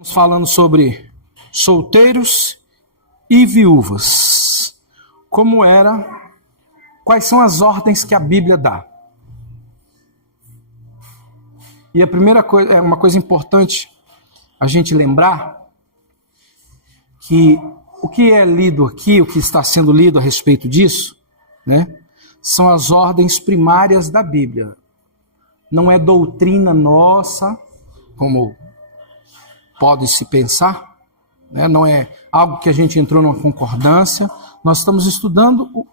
Estamos falando sobre solteiros e viúvas. Quais são as ordens que a Bíblia dá? E a primeira coisa, é uma coisa importante a gente lembrar que o que é lido aqui, o que está sendo lido a respeito disso, né, são as ordens primárias da Bíblia. Não é doutrina nossa, como pode-se pensar, né? Não é algo que a gente entrou numa concordância. Nós estamos estudando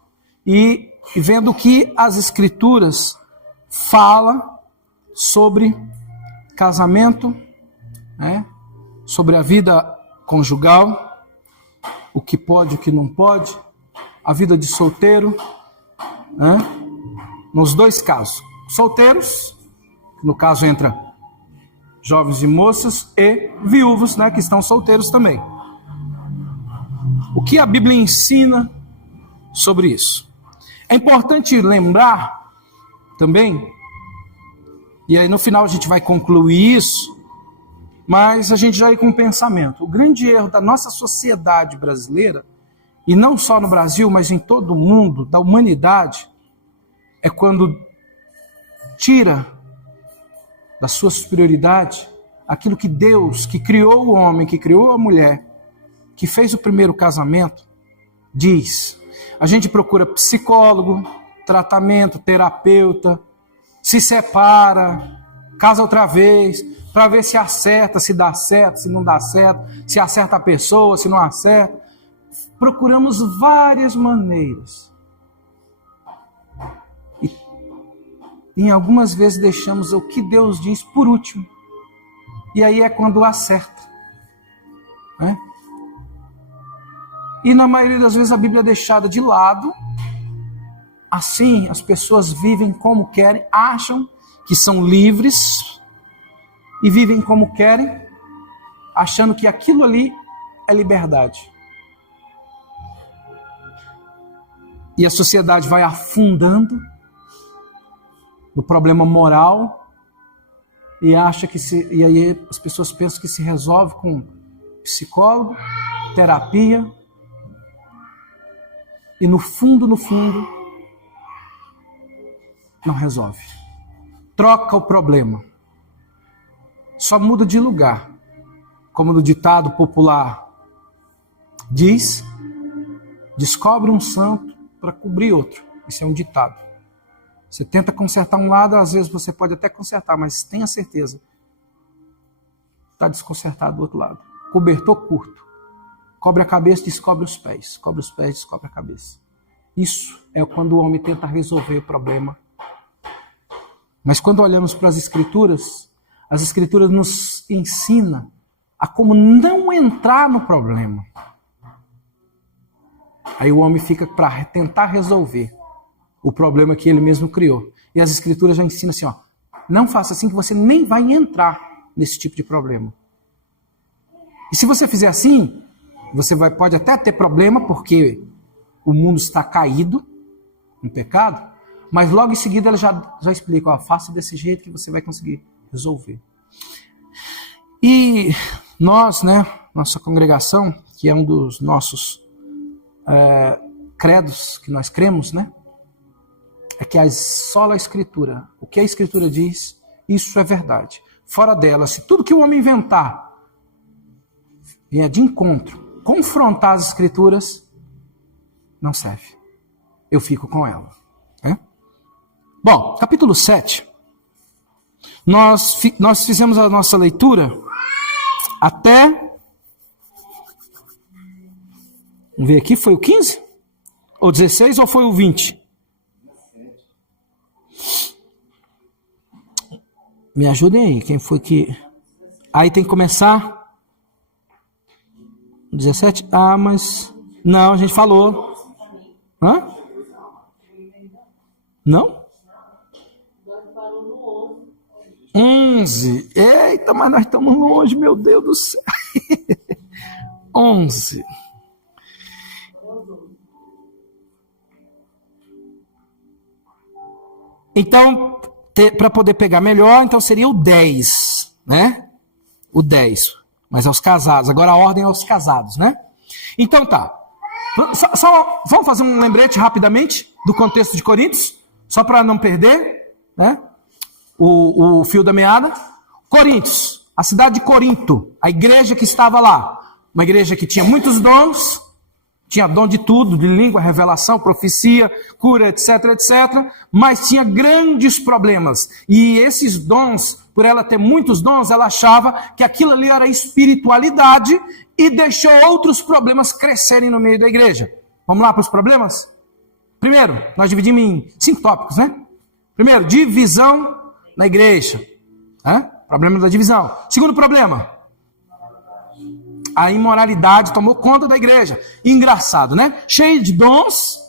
e vendo o que as Escrituras falam sobre casamento, né? Sobre a vida conjugal, o que pode, o que não pode, a vida de solteiro, né? Nos dois casos, solteiros, no caso entra jovens e moças, e viúvos, né, que estão solteiros também. O que a Bíblia ensina sobre isso? É importante lembrar também, e aí no final a gente vai concluir isso, mas a gente já ir com um pensamento. O grande erro da nossa sociedade brasileira, e não só no Brasil, mas em todo o mundo, da humanidade, é quando tira da sua superioridade aquilo que Deus, que criou o homem, que criou a mulher, que fez o primeiro casamento, diz. A gente procura psicólogo, tratamento, terapeuta, se separa, casa outra vez, para ver se acerta, se dá certo, se não dá certo, se acerta a pessoa, se não acerta. Procuramos várias maneiras. Em algumas vezes deixamos o que Deus diz por último. E aí é quando acerta. Né? E na maioria das vezes a Bíblia é deixada de lado. Assim as pessoas vivem como querem, acham que são livres e vivem como querem, achando que aquilo ali é liberdade. E a sociedade vai afundando no problema moral e acha que e aí as pessoas pensam que se resolve com psicólogo, terapia, e no fundo não resolve. Troca o problema. Só muda de lugar. Como no ditado popular diz, descobre um santo para cobrir outro. Isso é um ditado. Você tenta consertar um lado, às vezes você pode até consertar, mas tenha certeza, está desconcertado do outro lado. Cobertor curto. Cobre a cabeça, descobre os pés. Cobre os pés, descobre a cabeça. Isso é quando o homem tenta resolver o problema. Mas quando olhamos para as Escrituras nos ensinam a como não entrar no problema. Aí o homem fica para tentar resolver o problema que ele mesmo criou. E as Escrituras já ensinam assim, não faça assim que você nem vai entrar nesse tipo de problema. E se você fizer assim, você pode até ter problema, porque o mundo está caído em pecado, mas logo em seguida ela já explica, faça desse jeito que você vai conseguir resolver. E nós, né, nossa congregação, que é um dos nossos credos que nós cremos, né, é que só a Escritura, o que a Escritura diz, isso é verdade. Fora dela, se tudo que o homem inventar vier de encontro, confrontar as Escrituras, não serve. Eu fico com ela. Né? Bom, capítulo 7. Nós fizemos a nossa leitura até... Vamos ver aqui, foi o 15? Ou 16 ou foi o 20? Me ajudem aí, quem foi que... Aí tem que começar... 17? Mas... Não, a gente falou. Hã? Não? 11. Eita, mas nós estamos longe, meu Deus do céu. 11. Então... Para poder pegar melhor, então seria o 10, né? O 10. mas aos casados. Agora a ordem é aos casados, né? Então tá. Vamos fazer um lembrete rapidamente do contexto de Coríntios, só para não perder, né, o fio da meada. Coríntios, a cidade de Corinto, a igreja que estava lá, uma igreja que tinha muitos dons, tinha dom de tudo, de língua, revelação, profecia, cura, etc, etc, mas tinha grandes problemas. E esses dons, por ela ter muitos dons, ela achava que aquilo ali era espiritualidade e deixou outros problemas crescerem no meio da igreja. Vamos lá para os problemas? Primeiro, nós dividimos em 5 tópicos, né? Primeiro, divisão na igreja. Problema da divisão. Segundo problema, a imoralidade tomou conta da igreja. Engraçado, né? Cheio de dons,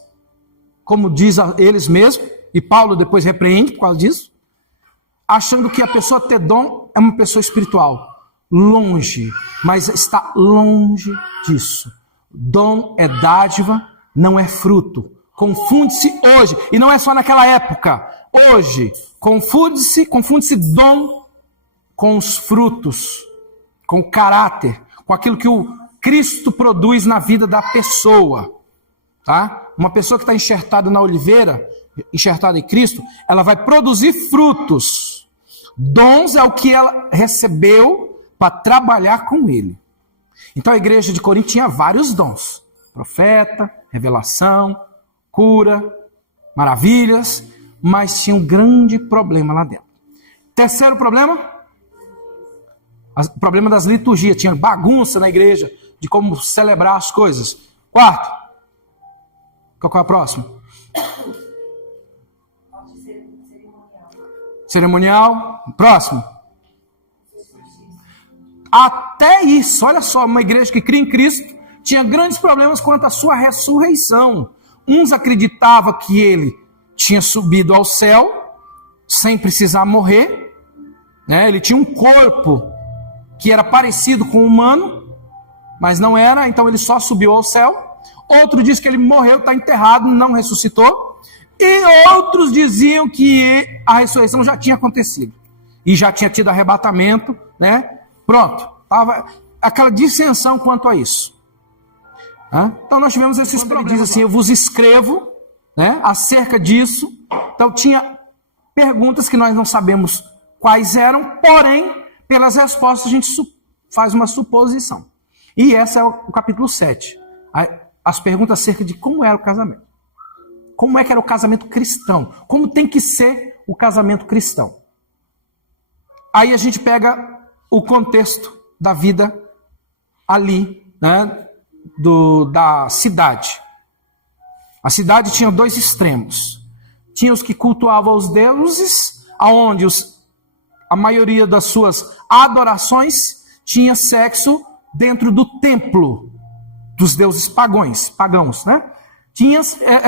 como diz eles mesmos, e Paulo depois repreende por causa disso, achando que a pessoa ter dom é uma pessoa espiritual. Longe, mas está longe disso. Dom é dádiva, não é fruto. Confunde-se hoje, e não é só naquela época. Hoje, confunde-se dom com os frutos, com o caráter, com aquilo que o Cristo produz na vida da pessoa. Tá? Uma pessoa que está enxertada na oliveira, enxertada em Cristo, ela vai produzir frutos. Dons é o que ela recebeu para trabalhar com ele. Então a igreja de Corinto tinha vários dons. Profeta, revelação, cura, maravilhas, mas tinha um grande problema lá dentro. Terceiro problema, o problema das liturgias. Tinha bagunça na igreja de como celebrar as coisas. Quarto, qual é o próximo? Cerimonial. Próximo. Até isso, olha só, uma igreja que cria em Cristo tinha grandes problemas quanto à sua ressurreição. Uns acreditavam que ele tinha subido ao céu sem precisar morrer, né? Ele tinha um corpo que era parecido com o humano, mas não era, então ele só subiu ao céu. Outro diz que ele morreu, está enterrado, não ressuscitou. E outros diziam que a ressurreição já tinha acontecido e já tinha tido arrebatamento, né? Pronto, estava aquela dissensão quanto a isso. Então nós tivemos esses problemas. Ele diz assim, eu vos escrevo, né, acerca disso. Então tinha perguntas que nós não sabemos quais eram, porém, pelas respostas a gente faz uma suposição. E esse é o capítulo 7. As perguntas acerca de como era o casamento. Como é que era o casamento cristão? Como tem que ser o casamento cristão? Aí a gente pega o contexto da vida ali, né, da cidade. A cidade tinha 2 extremos. Tinha os que cultuavam os deuses, aonde a maioria das suas adorações tinha sexo dentro do templo dos deuses pagãos, né? Tinha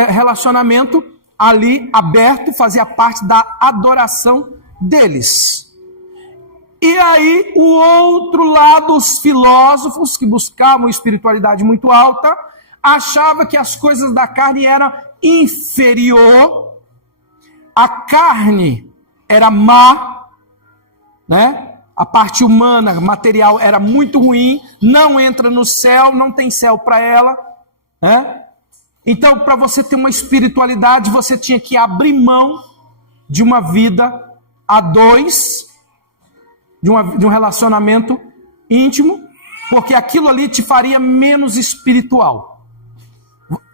relacionamento ali aberto, fazia parte da adoração deles. E aí, o outro lado, os filósofos que buscavam espiritualidade muito alta, achava que as coisas da carne eram inferior, a carne era má, né? A parte humana, material, era muito ruim, não entra no céu, não tem céu para ela, né? Então, para você ter uma espiritualidade, você tinha que abrir mão de uma vida a 2, de um relacionamento íntimo, porque aquilo ali te faria menos espiritual.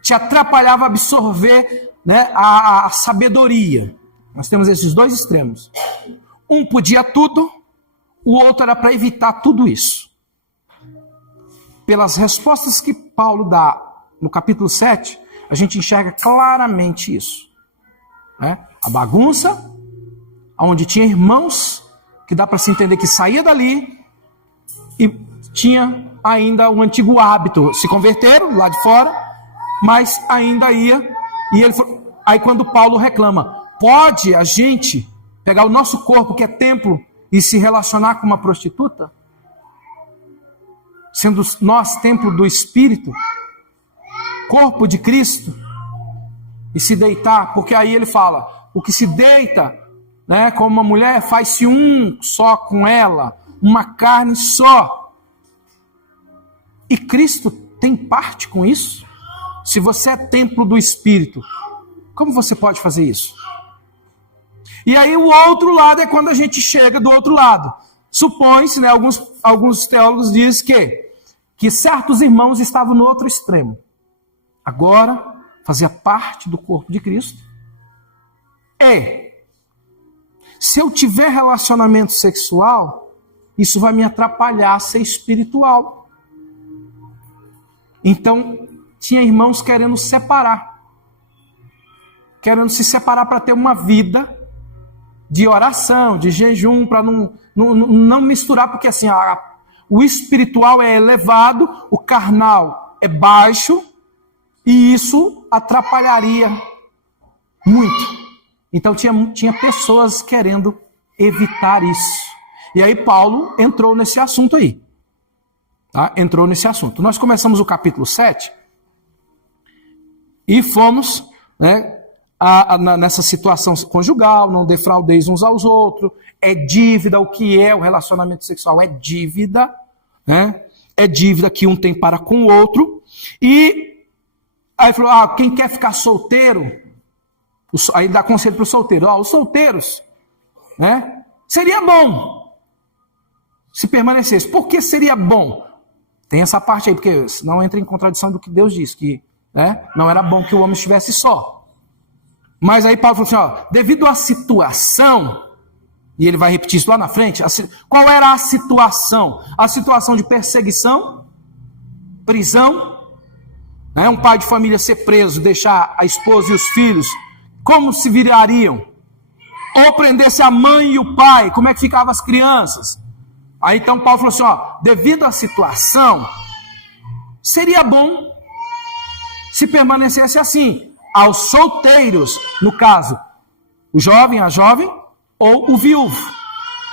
Te atrapalhava a absorver, né, a sabedoria. Nós temos esses 2 extremos. Um podia tudo, o outro era para evitar tudo isso. Pelas respostas que Paulo dá no capítulo 7, a gente enxerga claramente isso. Né? A bagunça, onde tinha irmãos que dá para se entender que saía dali e tinha ainda o antigo hábito. Se converteram lá de fora, mas ainda ia. E aí quando Paulo reclama, pode a gente pegar o nosso corpo, que é templo, e se relacionar com uma prostituta? Sendo nós templo do Espírito, corpo de Cristo, e se deitar, porque aí ele fala, o que se deita, né, como uma mulher, faz-se um só com ela, uma carne só. E Cristo tem parte com isso? Se você é templo do Espírito, como você pode fazer isso? E aí o outro lado é quando a gente chega do outro lado. Supõe-se, né, alguns teólogos dizem que certos irmãos estavam no outro extremo. Agora, fazia parte do corpo de Cristo. E, se eu tiver relacionamento sexual, isso vai me atrapalhar a ser espiritual. Então, tinha irmãos querendo separar. Querendo se separar para ter uma vida de oração, de jejum, para não misturar, porque assim, o espiritual é elevado, o carnal é baixo, e isso atrapalharia muito. Então tinha pessoas querendo evitar isso. E aí Paulo entrou nesse assunto aí. Tá? Entrou nesse assunto. Nós começamos o capítulo 7 e fomos, né, nessa situação conjugal, não defraudeis uns aos outros, é dívida. O que é o relacionamento sexual? É dívida, né? É dívida que um tem para com o outro. E aí falou, quem quer ficar solteiro, aí dá conselho para os solteiros, os solteiros, né? Seria bom se permanecesse. Por que seria bom? Tem essa parte aí, porque senão entra em contradição do que Deus disse, que, né, não era bom que o homem estivesse só. Mas aí Paulo falou assim, devido à situação, e ele vai repetir isso lá na frente, qual era a situação? A situação de perseguição, prisão, né, um pai de família ser preso, deixar a esposa e os filhos, como se virariam? Ou prendesse a mãe e o pai, como é que ficavam as crianças? Aí então Paulo falou assim, devido à situação, seria bom se permanecesse assim. Aos solteiros, no caso, o jovem, a jovem, ou o viúvo.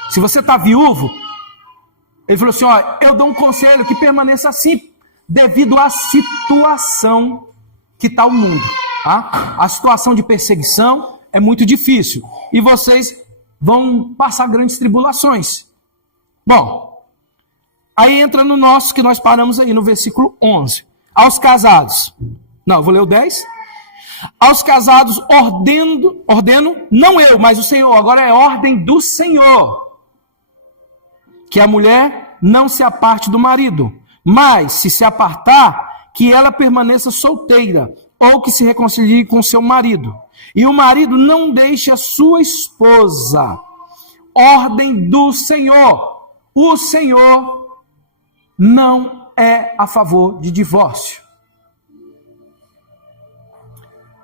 Se você está viúvo, ele falou assim, eu dou um conselho que permaneça assim, devido à situação que está o mundo. Tá? A situação de perseguição é muito difícil, e vocês vão passar grandes tribulações. Bom, aí entra no nosso, que nós paramos aí no versículo 11. Aos casados, não, eu vou ler o 10. Aos casados ordeno, não eu, mas o Senhor, agora é ordem do Senhor, que a mulher não se aparte do marido, mas se apartar, que ela permaneça solteira, ou que se reconcilie com seu marido. E o marido não deixe a sua esposa. Ordem do Senhor. O Senhor não é a favor de divórcio.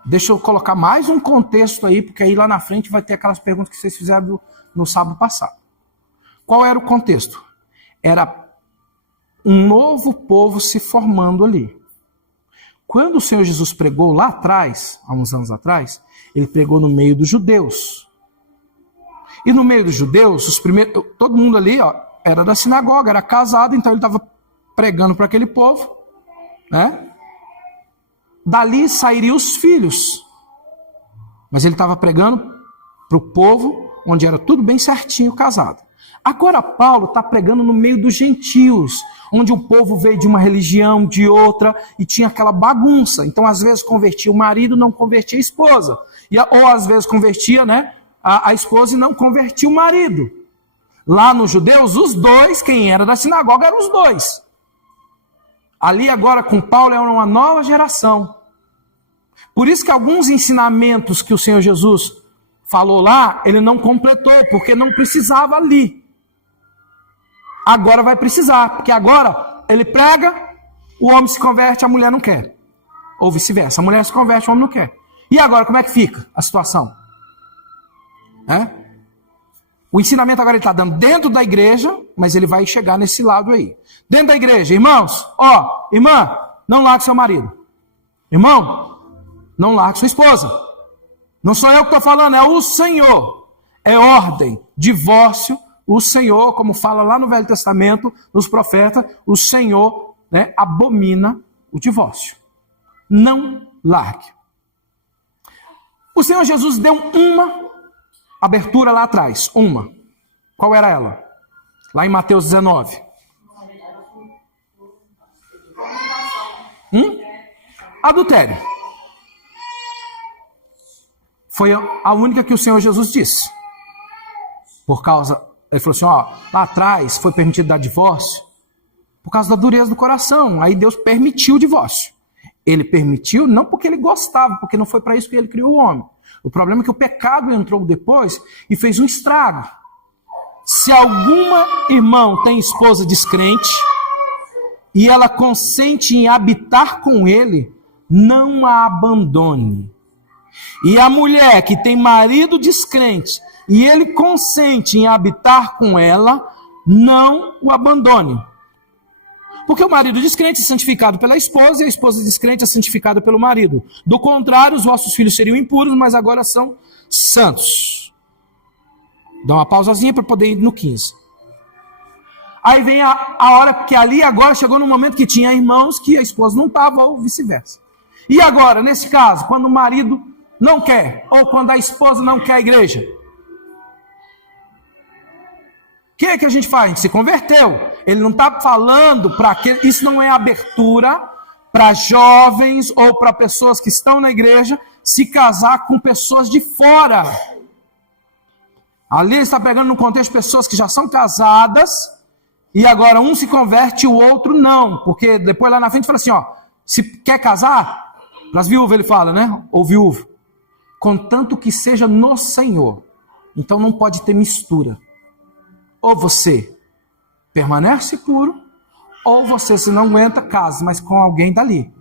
Deixa eu colocar mais um contexto aí, porque aí lá na frente vai ter aquelas perguntas que vocês fizeram no sábado passado. Qual era o contexto? Era um novo povo se formando ali. Quando o Senhor Jesus pregou lá atrás, há uns anos atrás, ele pregou no meio dos judeus. E no meio dos judeus, todo mundo ali era da sinagoga, era casado, então ele estava pregando para aquele povo, né? Dali sairiam os filhos. Mas ele estava pregando para o povo, onde era tudo bem certinho, casado. Agora Paulo está pregando no meio dos gentios, onde o povo veio de uma religião, de outra, e tinha aquela bagunça. Então, às vezes, convertia o marido, não convertia a esposa. Ou, às vezes, convertia, né, a esposa e não convertia o marido. Lá nos judeus, os dois, quem era da sinagoga, eram os dois. Ali, agora, com Paulo, é uma nova geração. Por isso que alguns ensinamentos que o Senhor Jesus falou lá, ele não completou, porque não precisava ali. Agora vai precisar, porque agora ele prega, o homem se converte, a mulher não quer. Ou vice-versa, a mulher se converte, o homem não quer. E agora, como é que fica a situação? O ensinamento agora ele está dando dentro da igreja, mas ele vai chegar nesse lado aí. Dentro da igreja, irmãos, irmã, não largue seu marido. Irmão, não largue sua esposa. Não sou eu que estou falando, é o Senhor. É ordem, divórcio. O Senhor, como fala lá no Velho Testamento, nos profetas, o Senhor, né, abomina o divórcio. Não largue. O Senhor Jesus deu uma abertura lá atrás. Uma. Qual era ela? Lá em Mateus 19. Adultério. Foi a única que o Senhor Jesus disse. Por causa, ele falou assim, ó, lá atrás foi permitido dar divórcio por causa da dureza do coração. Aí Deus permitiu o divórcio. Ele permitiu não porque ele gostava, porque não foi para isso que ele criou o homem. O problema é que o pecado entrou depois e fez um estrago. Se alguma irmão tem esposa descrente e ela consente em habitar com ele, não a abandone. E a mulher que tem marido descrente e ele consente em habitar com ela, não o abandone. Porque o marido descrente é santificado pela esposa e a esposa descrente é santificada pelo marido. Do contrário, os vossos filhos seriam impuros, mas agora são santos. Dá uma pausazinha para poder ir no 15. Aí vem a hora que ali agora chegou no momento que tinha irmãos que a esposa não estava ou vice-versa. E agora, nesse caso, quando o marido não quer ou quando a esposa não quer a igreja, o que é que a gente faz? A gente se converteu. Ele não está falando para que isso não é abertura para jovens ou para pessoas que estão na igreja se casar com pessoas de fora. Ali ele está pegando no contexto pessoas que já são casadas e agora um se converte e o outro não. Porque depois lá na frente fala assim, ó, se quer casar, para as viúvas ele fala, né? Ou viúvo. Contanto que seja no Senhor. Então não pode ter mistura. Ou você permanece puro, ou você, se não aguenta, casa, mas com alguém dali.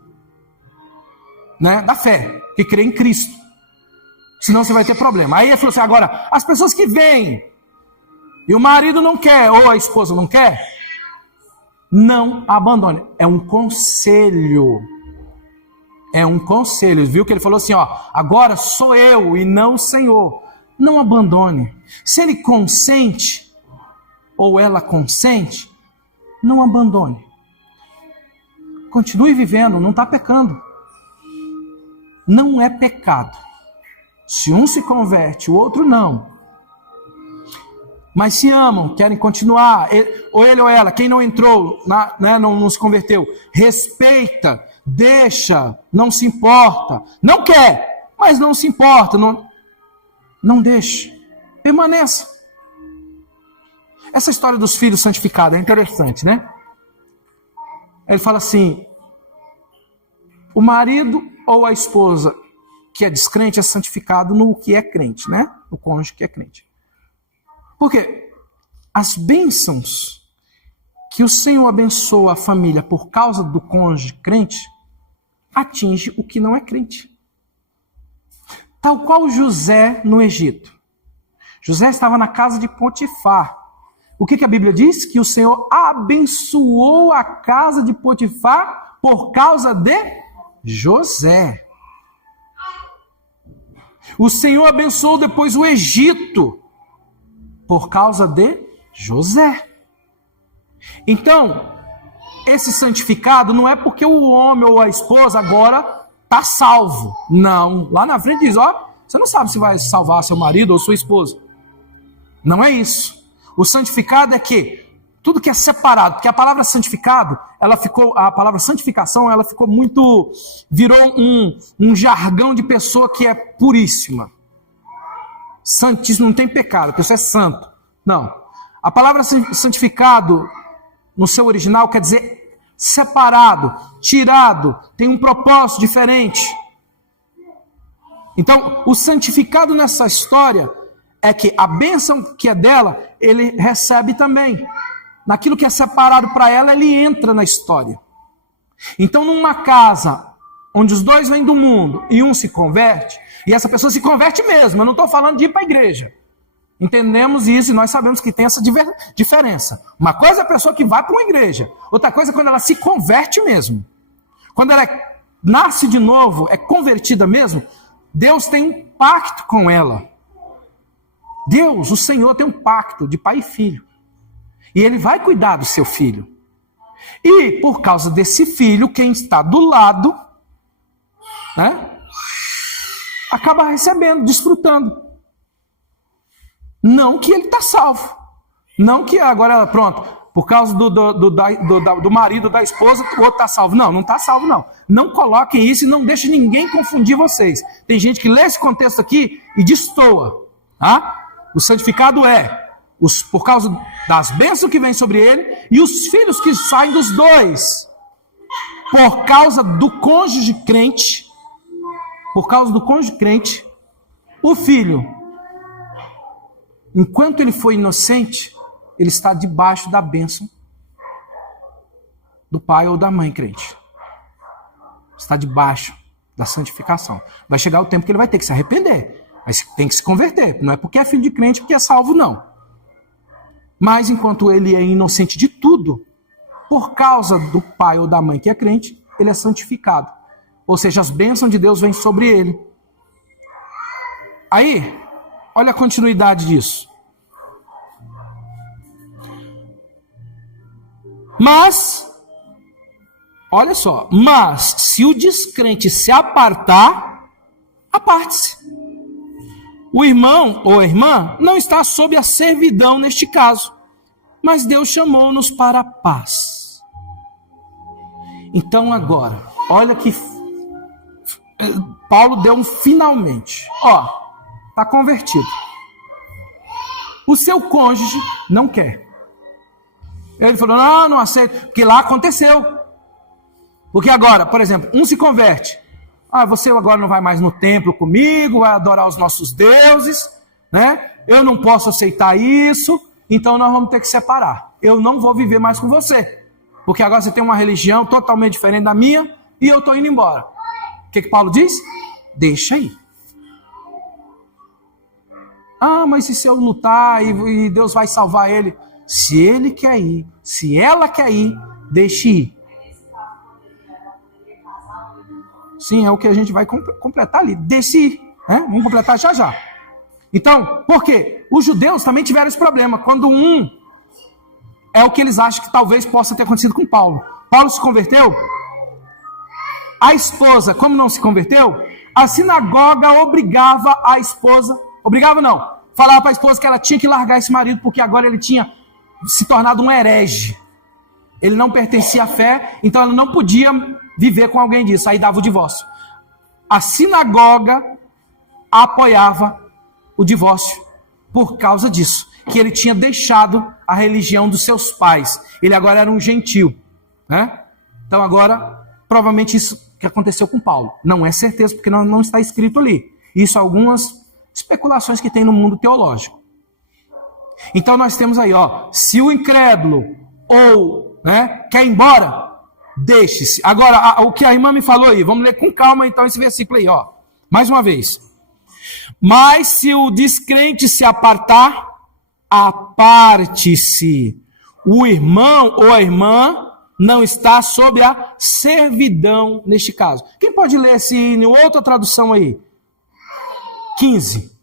Né? Da fé, que crê em Cristo. Senão você vai ter problema. Aí ele falou assim, agora, as pessoas que vêm, e o marido não quer, ou a esposa não quer, não abandone. É um conselho. É um conselho. Viu que ele falou assim, ó, agora sou eu e não o Senhor. Não abandone. Se ele consente, ou ela consente, não abandone. Continue vivendo, não está pecando. Não é pecado. Se um se converte, o outro não. Mas se amam, querem continuar, ou ele ou ela, quem não entrou, não se converteu, respeita, deixa, não se importa, não quer, mas não se importa, não deixe, permaneça. Essa história dos filhos santificados é interessante, né? Ele fala assim, o marido ou a esposa que é descrente é santificado no que é crente, né? No cônjuge que é crente. Por quê? As bênçãos que o Senhor abençoa a família por causa do cônjuge crente, atinge o que não é crente. Tal qual José no Egito. José estava na casa de Potifar. O que a Bíblia diz? Que o Senhor abençoou a casa de Potifar por causa de José. O Senhor abençoou depois o Egito por causa de José. Então, esse santificado não é porque o homem ou a esposa agora está salvo. Não. Lá na frente diz, ó, você não sabe se vai salvar seu marido ou sua esposa. Não é isso. O santificado é que tudo que é separado, porque a palavra santificado, a palavra santificação, ela ficou muito, virou um jargão de pessoa que é puríssima. Santíssimo, não tem pecado, a pessoa é santo. Não. A palavra santificado, no seu original, quer dizer separado, tirado, tem um propósito diferente. Então, o santificado nessa história é que a bênção que é dela, ele recebe também. Naquilo que é separado para ela, ele entra na história. Então, numa casa onde os dois vêm do mundo e um se converte, e essa pessoa se converte mesmo, eu não estou falando de ir para a igreja. Entendemos isso e nós sabemos que tem essa diferença. Uma coisa é a pessoa que vai para uma igreja, outra coisa é quando ela se converte mesmo. Quando ela nasce de novo, é convertida mesmo, Deus tem um pacto com ela. Deus, o Senhor, tem um pacto de pai e filho. E Ele vai cuidar do seu filho. E por causa desse filho, quem está do lado, né, acaba recebendo, desfrutando. Não que ele está salvo. Não que agora, pronto, por causa do marido, da esposa, o outro está salvo. Não está salvo, não. Não coloquem isso e não deixem ninguém confundir vocês. Tem gente que lê esse contexto aqui e destoa. Tá? O santificado por causa das bênçãos que vêm sobre ele e os filhos que saem dos dois. Por causa do cônjuge crente, o filho, enquanto ele foi inocente, ele está debaixo da bênção do pai ou da mãe crente. Está debaixo da santificação. Vai chegar o tempo que ele vai ter que se arrepender. Mas tem que se converter. Não é porque é filho de crente que é salvo, não. Mas enquanto ele é inocente de tudo, por causa do pai ou da mãe que é crente, ele é santificado. Ou seja, as bênçãos de Deus vêm sobre ele. Aí, olha a continuidade disso. Mas, olha só, mas se o descrente se apartar, aparte-se. O irmão ou a irmã não está sob a servidão neste caso, mas Deus chamou-nos para a paz. Então agora, olha que Paulo deu um finalmente. Está convertido. O seu cônjuge não quer. Ele falou, não aceito, porque lá aconteceu. Porque agora, por exemplo, um se converte. Você agora não vai mais no templo comigo, vai adorar os nossos deuses, né? Eu não posso aceitar isso, então nós vamos ter que separar. Eu não vou viver mais com você, porque agora você tem uma religião totalmente diferente da minha e eu estou indo embora. O que Paulo diz? Deixa aí. Mas e se eu lutar e Deus vai salvar ele? Se ele quer ir, se ela quer ir, deixe ir. Sim, é o que a gente vai completar ali. Deixe ir. Né? Vamos completar já já. Então, por quê? Os judeus também tiveram esse problema. Quando é o que eles acham que talvez possa ter acontecido com Paulo. Paulo se converteu. A esposa, como não se converteu, a sinagoga obrigava a esposa... Obrigava não. Falava para a esposa que ela tinha que largar esse marido porque agora ele tinha se tornado um herege. Ele não pertencia à fé, então ela não podia viver com alguém disso. Aí dava o divórcio. A sinagoga apoiava o divórcio por causa disso. Que ele tinha deixado a religião dos seus pais. Ele agora era um gentil. Né? Então agora, provavelmente isso que aconteceu com Paulo. Não é certeza, porque não está escrito ali. Isso algumas especulações que tem no mundo teológico. Então nós temos aí, se o incrédulo quer ir embora, deixe-se. Agora, o que a irmã me falou aí, vamos ler com calma então esse versículo aí, mais uma vez. Mas se o descrente se apartar, aparte-se. O irmão ou a irmã não está sob a servidão neste caso. Quem pode ler esse em outra tradução aí? 15.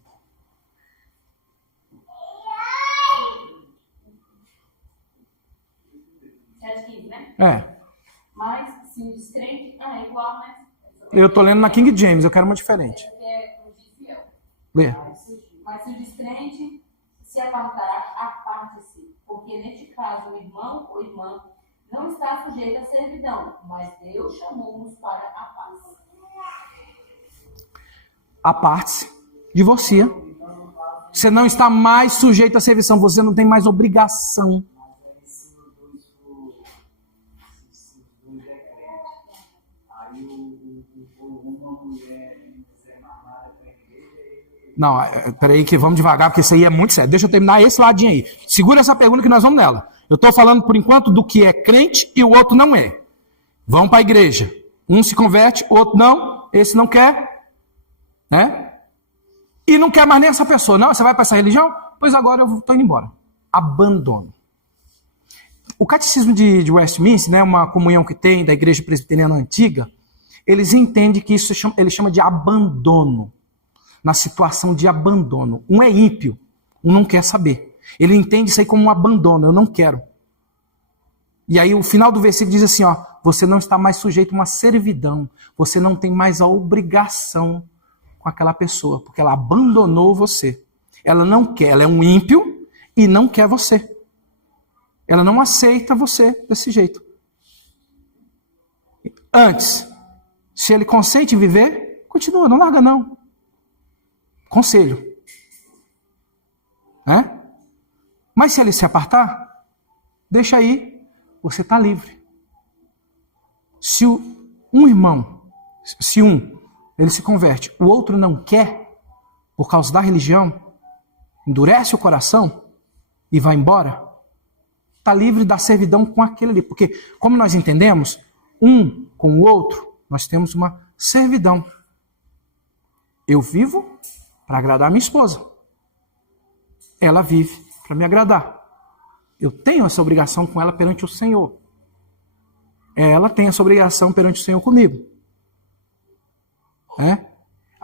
Mas se o descrente... é igual, né? Eu estou lendo na King James, eu quero uma diferente. Lê. Mas se o descrente se apartar, aparte-se. Porque neste caso o irmão ou irmã não está sujeito à servidão, mas Deus chamou-nos para a paz. Aparte-se, divorcia. Você não está mais sujeito à servição, você não tem mais obrigação. Não, peraí que vamos devagar, porque isso aí é muito sério. Deixa eu terminar esse ladinho aí. Segura essa pergunta que nós vamos nela. Eu estou falando por enquanto do que é crente e o outro não é. Vão para a igreja. Um se converte, o outro não. Esse não quer. Né? E não quer mais nem essa pessoa. Não, você vai para essa religião? Pois agora eu estou indo embora. Abandono. O catecismo de Westminster, né, uma comunhão que tem da igreja presbiteriana antiga, eles entendem que isso ele chama de abandono. Na situação de abandono. Um é ímpio, um não quer saber. Ele entende isso aí como um abandono, eu não quero. E aí o final do versículo diz assim, você não está mais sujeito a uma servidão, você não tem mais a obrigação com aquela pessoa, porque ela abandonou você. Ela não quer, ela é um ímpio e não quer você. Ela não aceita você desse jeito. Antes, se ele consente viver, continua, não larga não. Conselho. Né? Mas se ele se apartar, deixa aí, você está livre. Se um irmão, ele se converte, o outro não quer, por causa da religião, endurece o coração e vai embora, está livre da servidão com aquele ali. Porque, como nós entendemos, um com o outro, nós temos uma servidão. Eu vivo para agradar a minha esposa. Ela vive para me agradar. Eu tenho essa obrigação com ela perante o Senhor. Ela tem essa obrigação perante o Senhor comigo.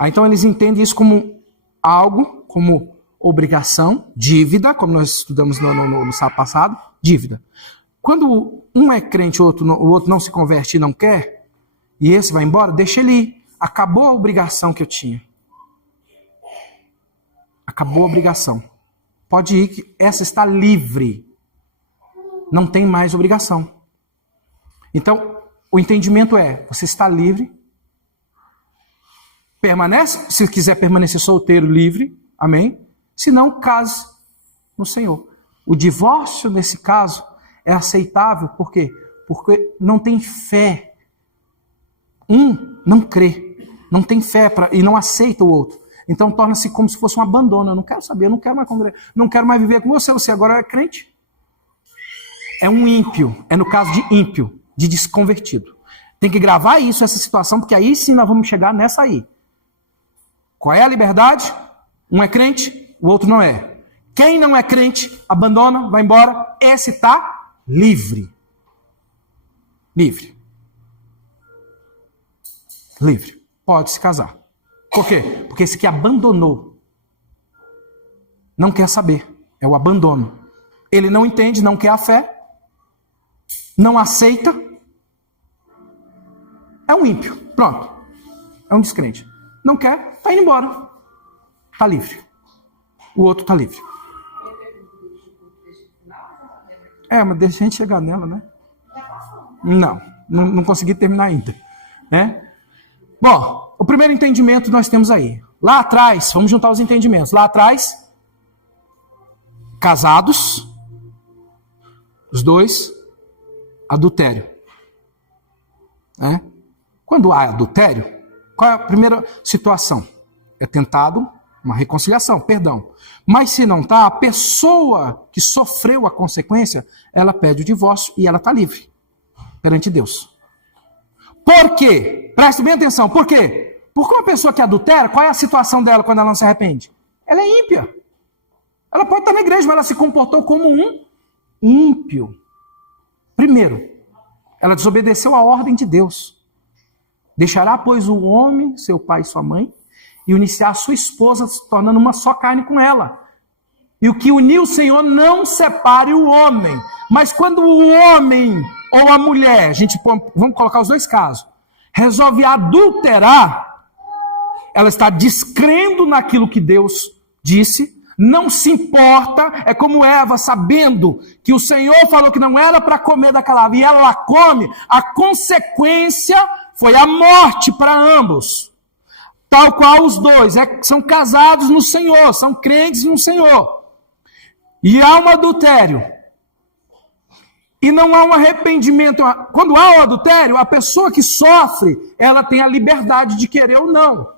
Então eles entendem isso como algo, como obrigação, dívida, como nós estudamos no sábado passado, dívida. Quando um é crente, o outro não se converte e não quer, e esse vai embora, deixa ele ir. Acabou a obrigação que eu tinha. Acabou a obrigação. Pode ir, que essa está livre. Não tem mais obrigação. Então, o entendimento é, você está livre, permanece, se quiser permanecer solteiro, livre, amém? Se não, case no Senhor. O divórcio, nesse caso, é aceitável, por quê? Porque não tem fé. Um não crê, não tem fé e não aceita o outro. Então torna-se como se fosse um abandono. Eu não quero saber, eu não quero mais congregar, não quero mais viver com você, você agora é crente. É um ímpio, é no caso de ímpio, de desconvertido. Tem que gravar isso, essa situação, porque aí sim nós vamos chegar nessa aí. Qual é a liberdade? Um é crente, o outro não é. Quem não é crente, abandona, vai embora, esse está livre. Livre. Livre. Pode se casar. Por quê? Porque esse que abandonou não quer saber. É o abandono. Ele não entende, não quer a fé, não aceita. É um ímpio. Pronto. É um descrente. Não quer, está indo embora. Está livre. O outro está livre. Mas deixa a gente chegar nela, né? Não consegui terminar ainda. Né? Bom, o primeiro entendimento nós temos aí. Lá atrás, vamos juntar os entendimentos. Lá atrás, casados, os dois, adultério. Quando há adultério, qual é a primeira situação? É tentado uma reconciliação, perdão. Mas se não está, a pessoa que sofreu a consequência, ela pede o divórcio e ela está livre perante Deus. Por quê? Preste bem atenção. Por quê? Porque uma pessoa que adultera, qual é a situação dela quando ela não se arrepende? Ela é ímpia. Ela pode estar na igreja, mas ela se comportou como um ímpio. Primeiro, ela desobedeceu a ordem de Deus. Deixará, pois, o homem, seu pai e sua mãe, e unir-se-á a sua esposa, se tornando uma só carne com ela. E o que uniu o Senhor não separe o homem. Mas quando o homem ou a mulher, vamos colocar os dois casos, resolve adulterar, ela está descrendo naquilo que Deus disse, não se importa, é como Eva, sabendo que o Senhor falou que não era para comer daquela árvore, e ela come, a consequência foi a morte para ambos. Tal qual os dois, são casados no Senhor, são crentes no Senhor. E há um adultério. E não há um arrependimento. Quando há o adultério, a pessoa que sofre, ela tem a liberdade de querer ou não.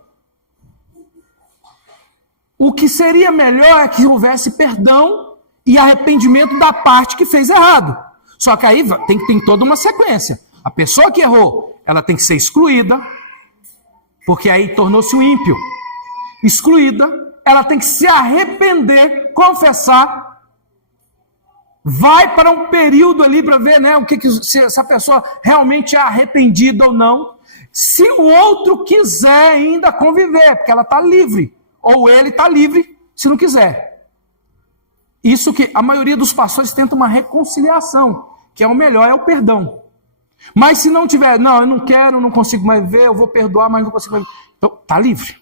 O que seria melhor é que houvesse perdão e arrependimento da parte que fez errado. Só que aí tem toda uma sequência. A pessoa que errou, ela tem que ser excluída, porque aí tornou-se um ímpio. Excluída, ela tem que se arrepender, confessar, vai para um período ali para ver, né, se essa pessoa realmente é arrependida ou não. Se o outro quiser ainda conviver, porque ela está livre, ou ele está livre se não quiser. Isso que a maioria dos pastores tenta uma reconciliação, que é o melhor, é o perdão. Mas se não tiver, eu não quero, não consigo mais ver, eu vou perdoar, mas não consigo mais ver. Então, está livre.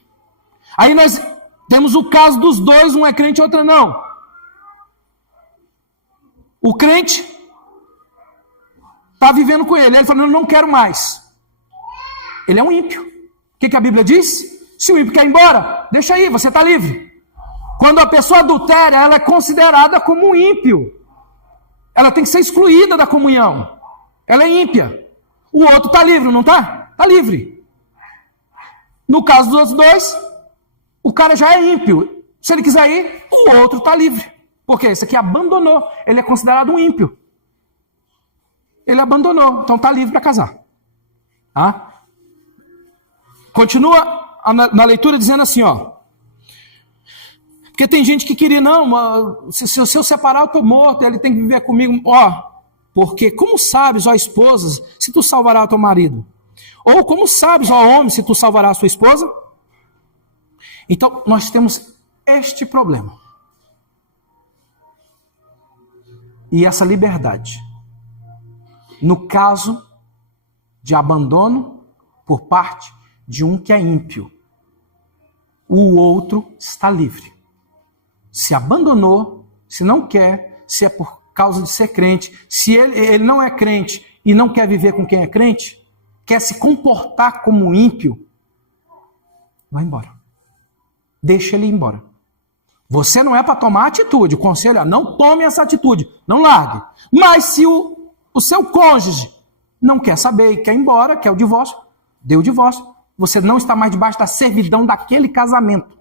Aí nós temos o caso dos dois, um é crente e outro não. O crente está vivendo com ele. Ele fala, não quero mais. Ele é um ímpio. O que a Bíblia diz? Se o ímpio quer ir embora, deixa aí, você está livre. Quando a pessoa adultera, ela é considerada como um ímpio. Ela tem que ser excluída da comunhão. Ela é ímpia. O outro está livre, não está? Está livre. No caso dos outros dois, o cara já é ímpio. Se ele quiser ir, o outro está livre. Porque esse aqui abandonou. Ele é considerado um ímpio. Ele abandonou, então está livre para casar. Tá? Continua na leitura dizendo assim, ó. Porque tem gente que queria, não, se eu separar eu estou morto, ele tem que viver comigo. Ó, porque como sabes, ó esposas, se tu salvarás teu marido? Ou como sabes, ó homem, se tu salvarás sua esposa? Então, nós temos este problema. E essa liberdade. No caso de abandono por parte de um que é ímpio. O outro está livre. Se abandonou, se não quer, se é por causa de ser crente, se ele não é crente e não quer viver com quem é crente, quer se comportar como ímpio, vai embora. Deixa ele ir embora. Você não é para tomar atitude. O conselho é, não tome essa atitude, não largue. Mas se o seu cônjuge não quer saber e quer ir embora, quer o divórcio, dê o divórcio. Você não está mais debaixo da servidão daquele casamento.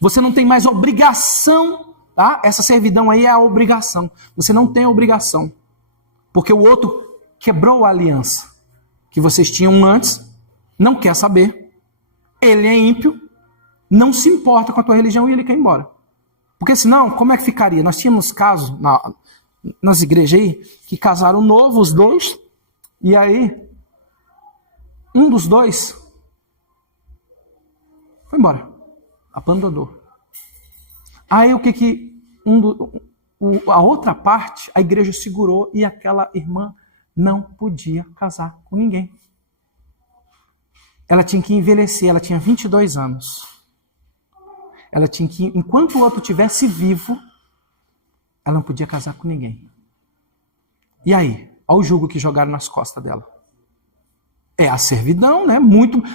Você não tem mais obrigação, tá? Essa servidão aí é a obrigação. Você não tem obrigação. Porque o outro quebrou a aliança que vocês tinham antes, não quer saber. Ele é ímpio, não se importa com a tua religião e ele quer ir embora. Porque senão, como é que ficaria? Nós tínhamos casos nas igrejas aí, que casaram novo, os dois, e aí um dos dois foi embora, abandonou. Aí o que a outra parte, a igreja segurou e aquela irmã não podia casar com ninguém. Ela tinha que envelhecer, ela tinha 22 anos. Ela tinha que, enquanto o outro estivesse vivo, ela não podia casar com ninguém. E aí? Olha o jugo que jogaram nas costas dela. É a servidão, né?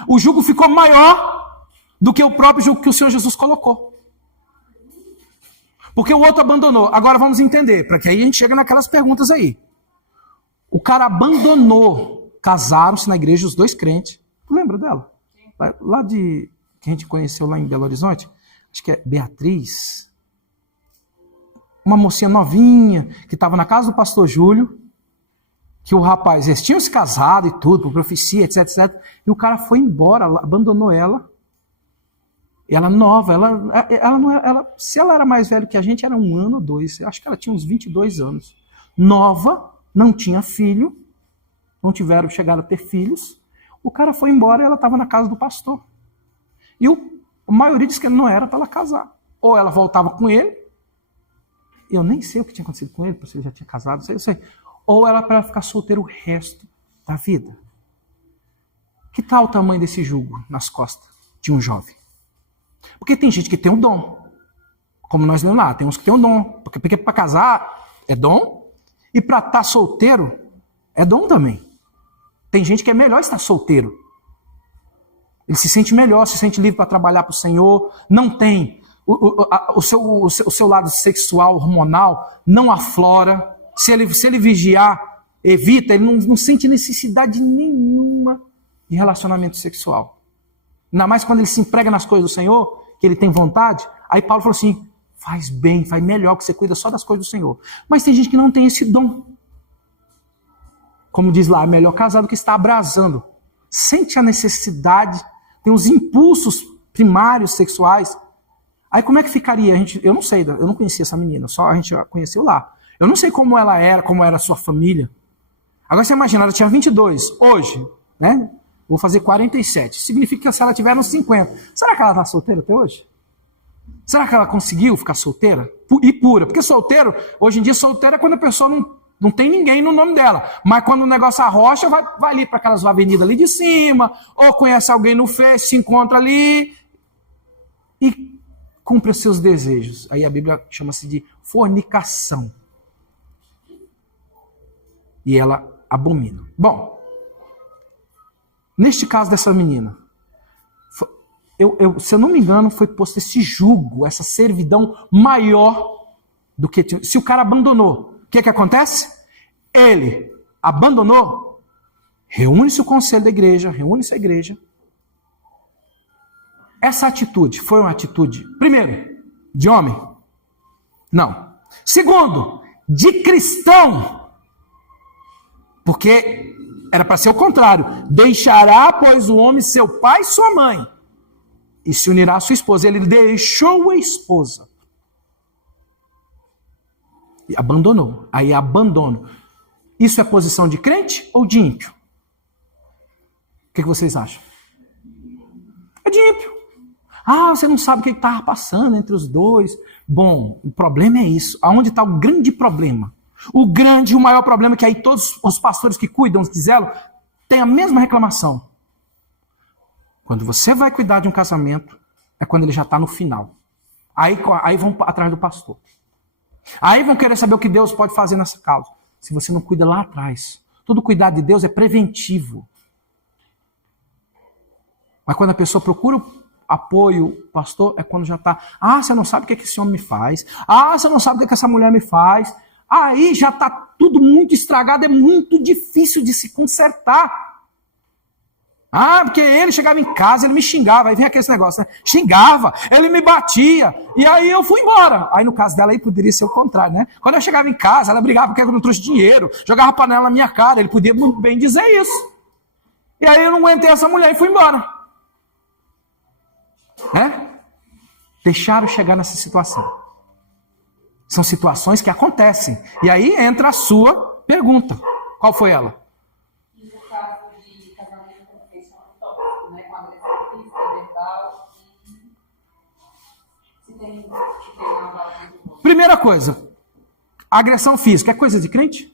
O jugo ficou maior do que o próprio jugo que o Senhor Jesus colocou. Porque o outro abandonou. Agora vamos entender, para que aí a gente chega naquelas perguntas aí. O cara abandonou, casaram-se na igreja os dois crentes. Tu lembra dela? Lá que a gente conheceu lá em Belo Horizonte? Acho que é Beatriz. Uma mocinha novinha, que estava na casa do pastor Júlio, que o rapaz, eles tinham se casado e tudo, por profecia, etc, etc. E o cara foi embora, abandonou ela. Ela nova, se ela era mais velha que a gente, era 1 ano ou 2. Eu acho que ela tinha uns 22 anos. Nova, não tinha filho, não chegaram a ter filhos. O cara foi embora e ela estava na casa do pastor. E a maioria disse que não era para ela casar. Ou ela voltava com ele, eu nem sei o que tinha acontecido com ele, porque ele já tinha casado, não sei. Ou ela para ficar solteira o resto da vida. Que tal o tamanho desse jugo nas costas de um jovem? Porque tem gente que tem um dom. Como nós lemos lá, tem uns que tem um dom. Porque para casar é dom, e para estar solteiro é dom também. Tem gente que é melhor estar solteiro. Ele se sente melhor, se sente livre para trabalhar para o Senhor, não tem o seu lado sexual, hormonal, não aflora. Se ele vigiar, evita, ele não sente necessidade nenhuma de relacionamento sexual. Ainda mais quando ele se emprega nas coisas do Senhor, que ele tem vontade. Aí Paulo falou assim, faz bem, faz melhor, que você cuida só das coisas do Senhor. Mas tem gente que não tem esse dom. Como diz lá, é melhor casar do que estar abrasando. Sente a necessidade, tem os impulsos primários sexuais. Aí como é que ficaria? Eu não sei, eu não conhecia essa menina, só a gente conheceu lá. Eu não sei como ela era, como era a sua família. Agora você imagina, ela tinha 22, hoje, né? Vou fazer 47. Significa que se ela tiver uns 50. Será que ela está solteira até hoje? Será que ela conseguiu ficar solteira? E pura. Porque solteiro, hoje em dia solteiro é quando a pessoa não tem ninguém no nome dela. Mas quando o negócio arrocha, vai ali para aquelas avenidas ali de cima, ou conhece alguém no Face, se encontra ali e cumpre os seus desejos. Aí a Bíblia chama-se de fornicação. e ela abomina. Bom, neste caso dessa menina, se eu não me engano, foi posto esse jugo, essa servidão maior do que... Se o cara abandonou, o que acontece? Ele abandonou, reúne-se o conselho da igreja, reúne-se a igreja. Essa atitude foi uma atitude, primeiro, de homem? Não. Segundo, de cristão. Porque era para ser o contrário. Deixará, pois, o homem seu pai e sua mãe, e se unirá à sua esposa. Ele deixou a esposa. E abandonou. Aí abandono. Isso é posição de crente ou de ímpio? O que vocês acham? É de ímpio. Você não sabe o que estava passando entre os dois. Bom, o problema é isso. Aonde está o grande problema? O maior problema é que aí todos os pastores que cuidam de zelam têm a mesma reclamação. Quando você vai cuidar de um casamento, é quando ele já está no final. Aí vão atrás do pastor. Aí vão querer saber o que Deus pode fazer nessa causa. Se você não cuida lá atrás. Todo cuidado de Deus é preventivo. Mas quando a pessoa procura apoio, pastor, é quando já está... você não sabe o que esse homem me faz. Você não sabe o que essa mulher me faz. Aí já está tudo muito estragado, é muito difícil de se consertar. Porque ele chegava em casa, ele me xingava, aí vem aquele negócio, né? Xingava, ele me batia, e aí eu fui embora. Aí no caso dela, aí poderia ser o contrário, né? Quando eu chegava em casa, ela brigava porque eu não trouxe dinheiro, jogava panela na minha cara, ele podia muito bem dizer isso. E aí eu não aguentei essa mulher e fui embora. Deixaram chegar nessa situação. São situações que acontecem. E aí entra a sua pergunta. Qual foi ela? No caso de casamento com feição tóxico, né? Com agressão física, verbal, se tem uma... Primeira coisa, agressão física é coisa de crente?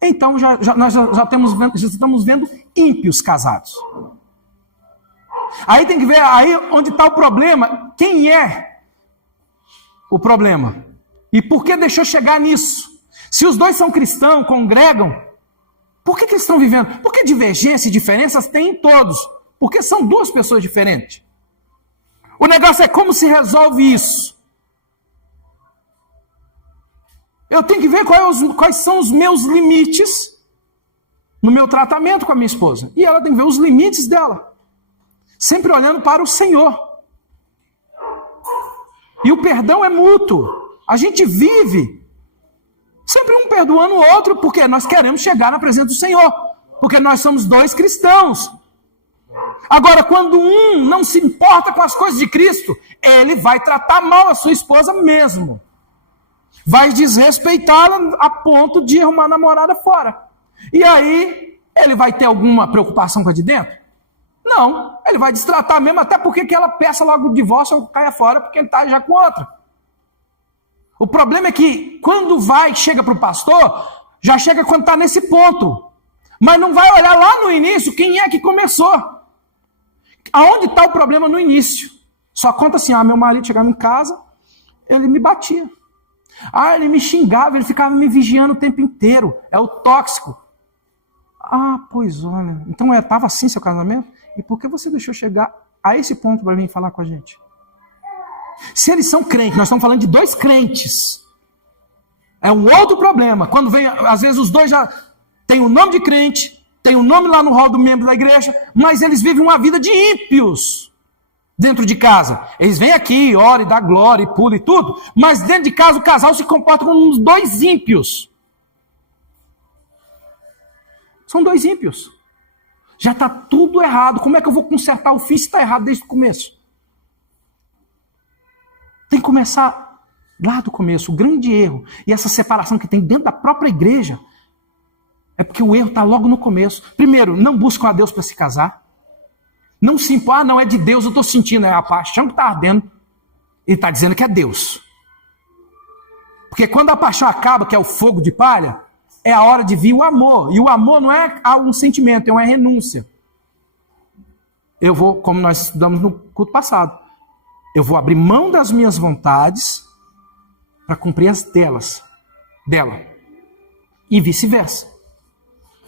Então nós já estamos vendo ímpios casados. Aí tem que ver aí onde está o problema. Quem é o problema? E por que deixou chegar nisso? Se os dois são cristãos, congregam, por que eles estão vivendo? Porque divergência e diferenças tem em todos. Porque são duas pessoas diferentes. O negócio é como se resolve isso. Eu tenho que ver quais são os meus limites no meu tratamento com a minha esposa. E ela tem que ver os limites dela. Sempre olhando para o Senhor. E o perdão é mútuo. A gente vive sempre um perdoando o outro, porque nós queremos chegar na presença do Senhor. Porque nós somos dois cristãos. Agora, quando um não se importa com as coisas de Cristo, ele vai tratar mal a sua esposa mesmo. Vai desrespeitá-la a ponto de arrumar a namorada fora. E aí, ele vai ter alguma preocupação com a de dentro? Não, ele vai destratar mesmo, até porque que ela peça logo o divórcio ou caia fora, porque ele está já com outra. O problema é que quando chega para o pastor, já chega quando está nesse ponto. Mas não vai olhar lá no início quem é que começou. Aonde está o problema no início? Só conta assim, meu marido chegava em casa, ele me batia. Ele me xingava, ele ficava me vigiando o tempo inteiro. É o tóxico. Pois olha, então estava assim seu casamento? E por que você deixou chegar a esse ponto para vir falar com a gente? Se eles são crentes, nós estamos falando de dois crentes. É um outro problema. Quando vem, às vezes os dois já têm o nome de crente, tem o nome lá no rol do membro da igreja, mas eles vivem uma vida de ímpios dentro de casa. Eles vêm aqui, oram e dá glória e pula e tudo, mas dentro de casa o casal se comporta como uns dois ímpios. São dois ímpios. Já está tudo errado. Como é que eu vou consertar o fim se está errado desde o começo? Tem que começar lá do começo. O grande erro e essa separação que tem dentro da própria igreja é porque o erro está logo no começo. Primeiro, não buscam a Deus para se casar. Não se impõe, não é de Deus, eu estou sentindo, é a paixão que está ardendo. Ele está dizendo que é Deus. Porque quando a paixão acaba, que é o fogo de palha, é a hora de vir o amor. E o amor não é um sentimento, é uma renúncia. Eu vou, como nós estudamos no culto passado, eu vou abrir mão das minhas vontades para cumprir as dela. E vice-versa.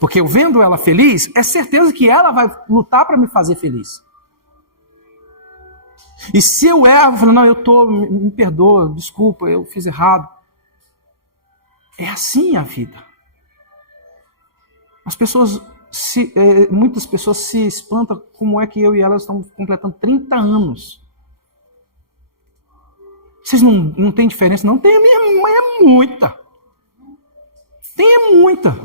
Porque eu vendo ela feliz, é certeza que ela vai lutar para me fazer feliz. E se eu erro, eu falo, não, me perdoa, desculpa, eu fiz errado. É assim a vida. Muitas pessoas se espantam como é que eu e ela estamos completando 30 anos. Vocês não têm diferença? Não tem, a minha mãe é muita. Tem muita.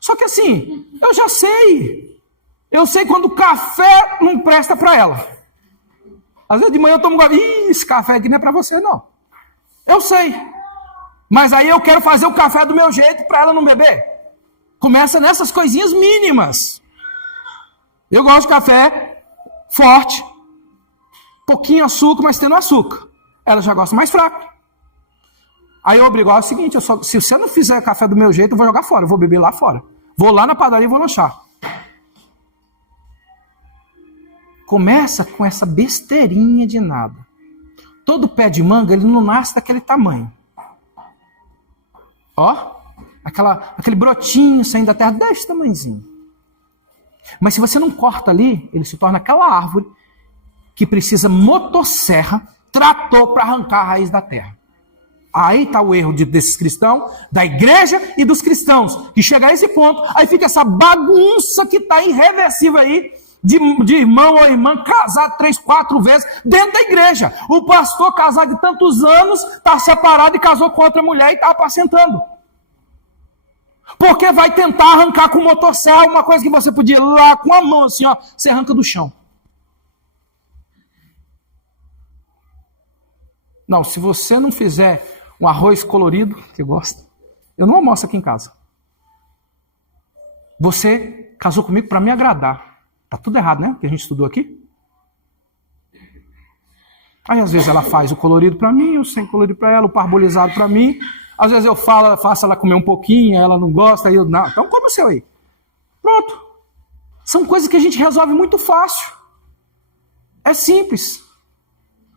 Só que assim, eu já sei. Eu sei quando o café não presta para ela. Às vezes de manhã eu tomo esse café aqui não é para você, não. Eu sei. Mas aí eu quero fazer o café do meu jeito para ela não beber. Começa nessas coisinhas mínimas. Eu gosto de café forte, pouquinho açúcar, mas tendo açúcar. Ela já gosta mais fraco. Aí eu obrigo, é o seguinte, se você não fizer café do meu jeito, eu vou jogar fora, eu vou beber lá fora. Vou lá na padaria e vou lanchar. Começa com essa besteirinha de nada. Todo pé de manga, ele não nasce daquele tamanho. Ó, aquele brotinho saindo da terra desse tamanhozinho. Mas se você não corta ali, ele se torna aquela árvore que precisa motosserra, trator para arrancar a raiz da terra. Aí está o erro desses cristãos, da igreja e dos cristãos, que chega a esse ponto, aí fica essa bagunça que está irreversível aí, de irmão ou irmã casado 3, 4 vezes dentro da igreja. O pastor casado de tantos anos está separado e casou com outra mulher e está apacentando. Porque vai tentar arrancar com motosserra uma coisa que você podia ir lá com a mão assim, ó, você arranca do chão. Não, se você não fizer um arroz colorido, que gosta, eu não almoço aqui em casa. Você casou comigo para me agradar. Tá tudo errado, né? Que a gente estudou aqui. Aí às vezes ela faz o colorido para mim, o sem colorido para ela, o parbolizado para mim. Às vezes eu faço ela comer um pouquinho, ela não gosta, aí eu, não, então come o seu aí. Pronto. São coisas que a gente resolve muito fácil. É simples.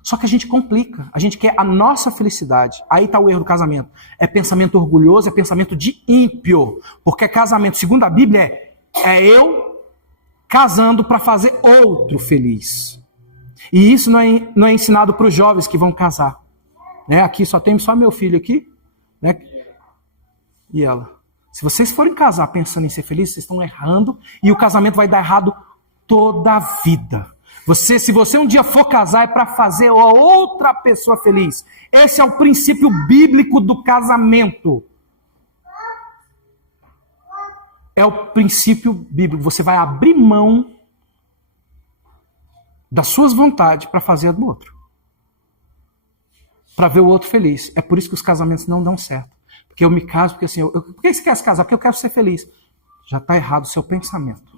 Só que a gente complica. A gente quer a nossa felicidade. Aí está o erro do casamento. É pensamento orgulhoso, é pensamento de ímpio. Porque casamento, segundo a Bíblia, é eu casando para fazer outro feliz. E isso não é ensinado para os jovens que vão casar. Né? Aqui só tem meu filho aqui. Né? E ela. Se vocês forem casar pensando em ser felizes, vocês estão errando. E o casamento vai dar errado toda a vida. Se você um dia for casar, é para fazer a outra pessoa feliz. Esse é o princípio bíblico do casamento. É o princípio bíblico. Você vai abrir mão das suas vontades para fazer a do outro. Para ver o outro feliz. É por isso que os casamentos não dão certo. Porque eu me caso, porque assim, por que você quer se casar? Porque eu quero ser feliz. Já está errado o seu pensamento.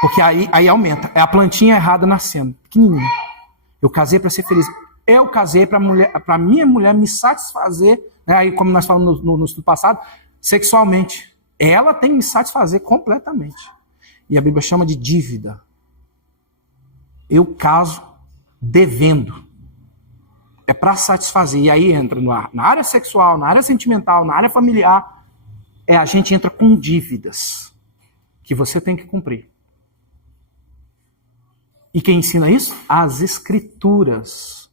Porque aí aumenta. É a plantinha errada nascendo. Pequenininha. Eu casei para ser feliz. Eu casei para minha mulher me satisfazer, né? Aí como nós falamos no estudo passado, sexualmente. Ela tem que me satisfazer completamente. E a Bíblia chama de dívida. Eu caso devendo. É para satisfazer. E aí entra na área sexual, na área sentimental, na área familiar. A gente entra com dívidas que você tem que cumprir. E quem ensina isso? As escrituras.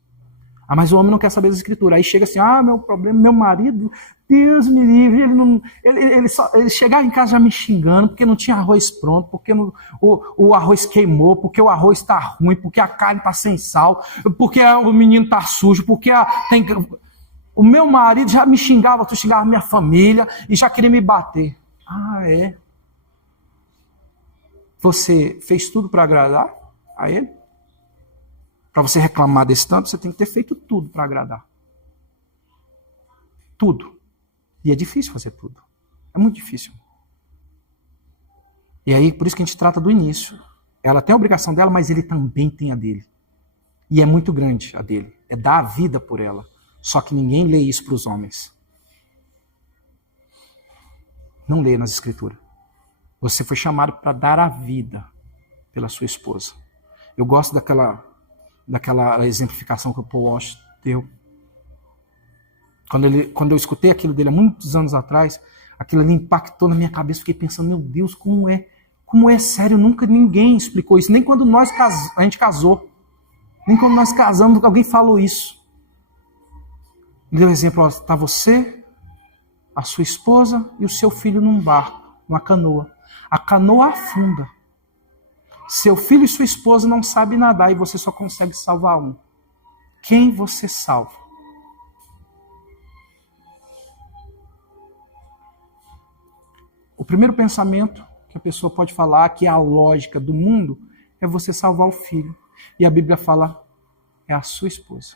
Ah, mas o homem não quer saber das escrituras. Aí chega assim, meu problema, meu marido, Deus me livre, ele chegava em casa já me xingando, porque não tinha arroz pronto, porque o arroz queimou, porque o arroz está ruim, porque a carne está sem sal, porque o menino está sujo, porque o meu marido já me xingava, tu xingava minha família, e já queria me bater. Ah, é? Você fez tudo para agradar a ele? Para você reclamar desse tanto, você tem que ter feito tudo para agradar. Tudo. E é difícil fazer tudo. É muito difícil. E aí, por isso que a gente trata do início. Ela tem a obrigação dela, mas ele também tem a dele. E é muito grande a dele. É dar a vida por ela. Só que ninguém lê isso para os homens. Não lê nas escrituras. Você foi chamado para dar a vida pela sua esposa. Eu gosto daquela exemplificação que o Paul Walsh deu. Quando eu escutei aquilo dele há muitos anos atrás, Aquilo ali impactou na minha cabeça, fiquei pensando, meu Deus, como é sério, nunca ninguém explicou isso, nem quando a gente casou, nem quando nós casamos, alguém falou isso. Ele deu um exemplo, está você, a sua esposa e o seu filho num barco, numa canoa. A canoa afunda. Seu filho e sua esposa não sabem nadar e você só consegue salvar um. Quem você salva? O primeiro pensamento que a pessoa pode falar, que é a lógica do mundo, é você salvar o filho. E a Bíblia fala, é a sua esposa.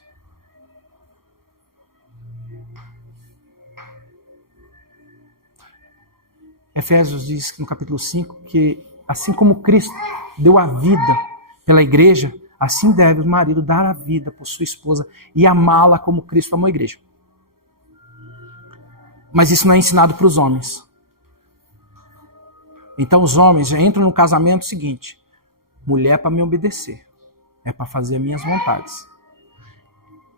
Efésios diz no capítulo 5 que assim como Cristo deu a vida pela igreja, assim deve o marido dar a vida por sua esposa e amá-la como Cristo amou a igreja. Mas isso não é ensinado para os homens. Então os homens já entram no casamento seguinte: mulher é para me obedecer, é para fazer as minhas vontades.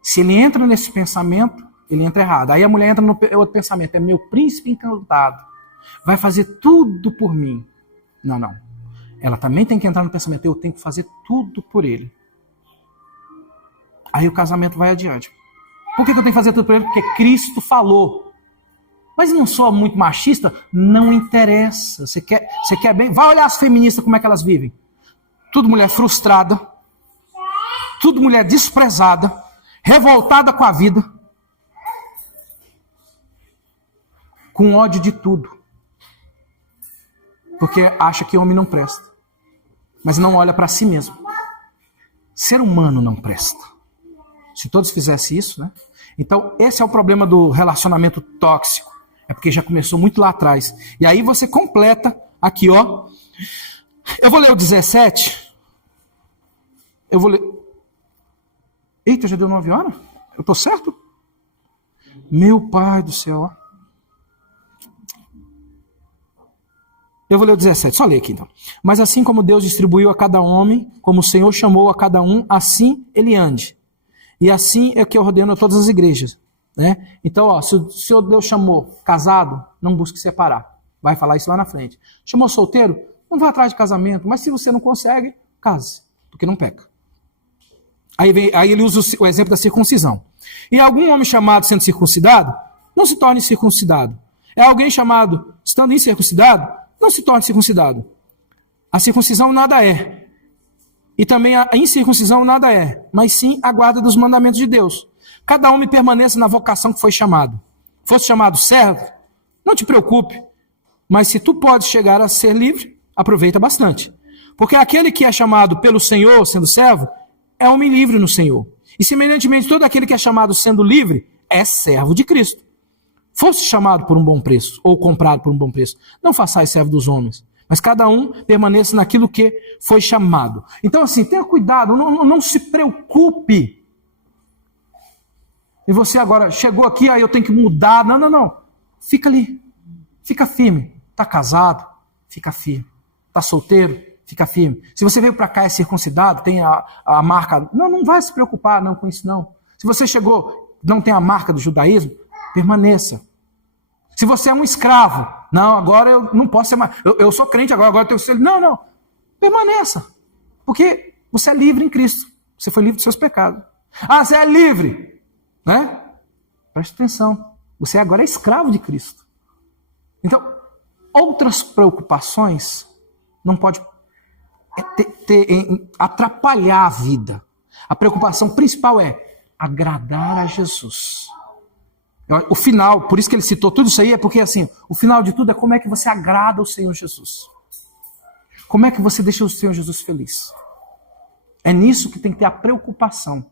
Se ele entra nesse pensamento, ele entra errado. Aí a mulher entra no outro pensamento: é meu príncipe encantado, vai fazer tudo por mim. Não. Ela também tem que entrar no pensamento: eu tenho que fazer tudo por ele. Aí o casamento vai adiante. Por que eu tenho que fazer tudo por ele? Porque Cristo falou. Mas não sou muito machista? Não interessa. Você quer bem? Vai olhar as feministas, como é que elas vivem. Tudo mulher frustrada, tudo mulher desprezada, revoltada com a vida, com ódio de tudo. Porque acha que homem não presta. Mas não olha para si mesmo. Ser humano não presta. Se todos fizessem isso, né? Então, esse é o problema do relacionamento tóxico. É porque já começou muito lá atrás. E aí você completa aqui, ó. Eu vou ler o 17. Eu vou ler... Eita, já deu 9 horas? Eu tô certo? Meu pai do céu, ó. Eu vou ler o 17, só ler aqui então. Mas assim como Deus distribuiu a cada homem, como o Senhor chamou a cada um, assim ele ande. E assim é que eu ordeno a todas as igrejas. Né? Então, ó, se o Senhor Deus chamou casado, não busque separar. Vai falar isso lá na frente. Chamou solteiro? Não vá atrás de casamento. Mas se você não consegue, case, porque não peca. Aí ele usa o exemplo da circuncisão. E algum homem chamado sendo circuncidado, não se torne circuncidado. É alguém chamado estando incircuncidado, não se torne circuncidado. A circuncisão nada é. E também a incircuncisão nada é. Mas sim a guarda dos mandamentos de Deus. Cada homem permaneça na vocação que foi chamado. Fosse chamado servo, não te preocupe. Mas se tu podes chegar a ser livre, aproveita bastante. Porque aquele que é chamado pelo Senhor, sendo servo, é homem livre no Senhor. E semelhantemente, todo aquele que é chamado sendo livre, é servo de Cristo. Fosse chamado por um bom preço, ou comprado por um bom preço, não façais servo dos homens. Mas cada um permaneça naquilo que foi chamado. Então assim, tenha cuidado, não se preocupe. E você agora chegou aqui, aí eu tenho que mudar. Não. Fica ali. Fica firme. Está casado? Fica firme. Está solteiro? Fica firme. Se você veio para cá e é circuncidado, tem a marca... Não vai se preocupar não com isso não. Se você chegou, não tem a marca do judaísmo, permaneça. Se você é um escravo, não, agora eu não posso ser mais... Eu sou crente agora eu tenho que ser... Não. Permaneça. Porque você é livre em Cristo. Você foi livre dos seus pecados. Ah, você é livre... Né? Preste atenção. Você agora é escravo de Cristo. Então, outras preocupações não pode atrapalhar a vida. A preocupação principal é agradar a Jesus. O final, por isso que ele citou tudo isso aí, é porque assim, o final de tudo é como é que você agrada o Senhor Jesus. Como é que você deixa o Senhor Jesus feliz. É nisso que tem que ter a preocupação.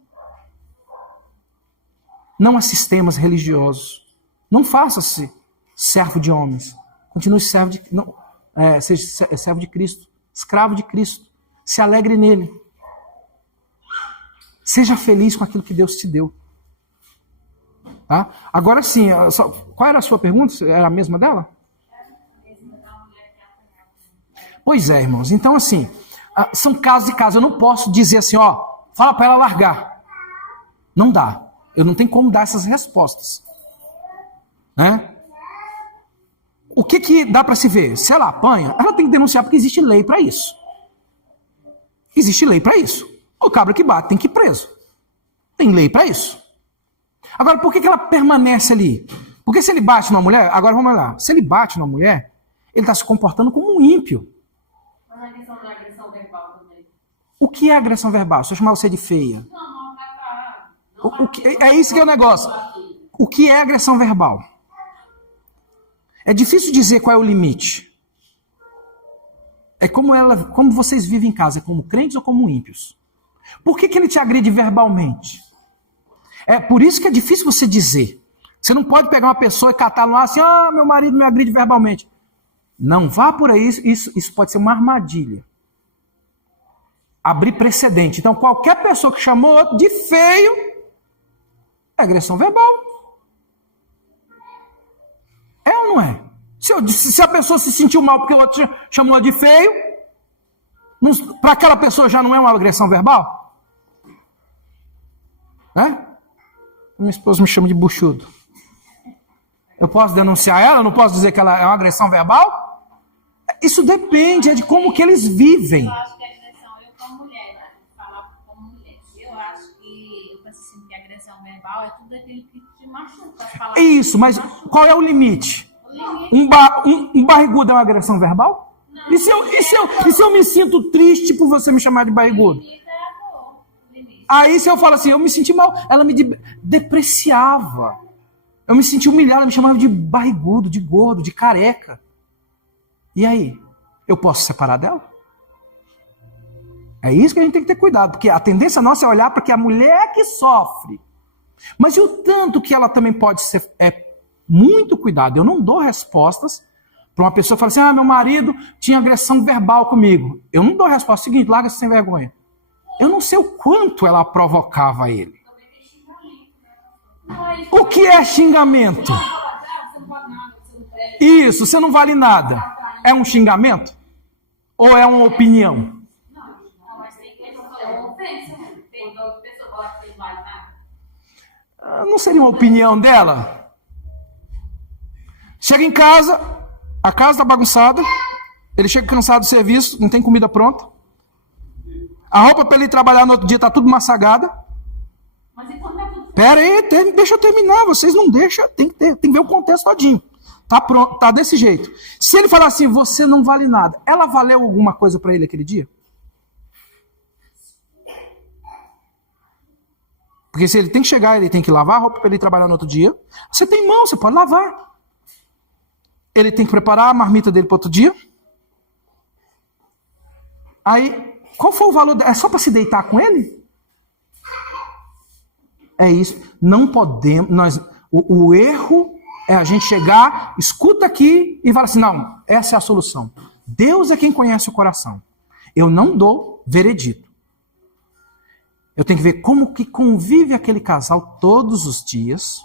Não a sistemas religiosos. Não faça-se servo de homens. Continue servo de... seja servo de Cristo. Escravo de Cristo. Se alegre nele. Seja feliz com aquilo que Deus te deu. Tá? Agora sim, qual era a sua pergunta? Era a mesma dela? Pois é, irmãos. Então assim, são casos e casos. Eu não posso dizer assim, ó, fala para ela largar. Não dá. Eu não tenho como dar essas respostas. Né? o que dá para se ver? Se ela apanha, ela tem que denunciar porque existe lei para isso. Existe lei para isso. O cabra que bate tem que ir preso. Tem lei para isso. Agora, por que ela permanece ali? Porque se ele bate numa mulher, agora vamos lá, se ele bate numa mulher, ele está se comportando como um ímpio. Mas a questão da agressão verbal também. O que é agressão verbal? Se eu chamar você de feia. Não vai parar. É isso que é o negócio. O que é agressão verbal? É difícil dizer qual é o limite. É como vocês vivem em casa, é como crentes ou como ímpios. Por que ele te agride verbalmente? É por isso que é difícil você dizer. Você não pode pegar uma pessoa e catar lá assim, meu marido me agride verbalmente. Não vá por aí, isso pode ser uma armadilha. Abrir precedente. Então, qualquer pessoa que chamou outro de feio é agressão verbal. É ou não é? Se a pessoa se sentiu mal porque o outro chamou de feio, para aquela pessoa já não é uma agressão verbal? Né? Minha esposa me chama de buchudo. Eu posso denunciar ela? Eu não posso dizer que ela é uma agressão verbal? Isso depende, é de como que eles vivem. Eu acho que a agressão, eu como mulher, né? Falar como mulher, eu acho que eu penso assim, que a agressão verbal é tudo aquilo que te machuca. É isso, mas qual é o limite? Um barrigudo é uma agressão verbal? Não, E se eu me sinto triste por você me chamar de barrigudo? limite é a dor. Limite. Aí se eu falo assim, eu me senti mal, ela me depreciava. Eu me senti humilhado, ela me chamava de barrigudo, de gordo, de careca. E aí? Eu posso separar dela? É isso que a gente tem que ter cuidado, porque a tendência nossa é olhar para que a mulher que sofre. Mas e o tanto que ela também pode ser... muito cuidado, eu não dou respostas para uma pessoa que fala assim, meu marido tinha agressão verbal comigo. Eu não dou a resposta seguinte, larga-se sem vergonha. Eu não sei o quanto ela provocava ele. O que é xingamento? Isso, você não vale nada. É um xingamento? Ou é uma opinião? Não seria uma opinião dela? Chega em casa, a casa está bagunçada, ele chega cansado do serviço, não tem comida pronta. A roupa para ele trabalhar no outro dia está tudo massagada. Mas então tá tudo. Pera aí, deixa eu terminar, vocês não deixam, tem que ver o contexto todinho. Tá pronto, tá desse jeito. Se ele falar assim, você não vale nada, ela valeu alguma coisa para ele aquele dia? Porque se ele tem que chegar, ele tem que lavar a roupa para ele trabalhar no outro dia. Você tem mão, você pode lavar. Ele tem que preparar a marmita dele para outro dia. Aí, qual foi o valor? É só para se deitar com ele? É isso. Não podemos. O erro é a gente chegar, escuta aqui e fala assim, não, essa é a solução. Deus é quem conhece o coração. Eu não dou veredito. Eu tenho que ver como que convive aquele casal todos os dias,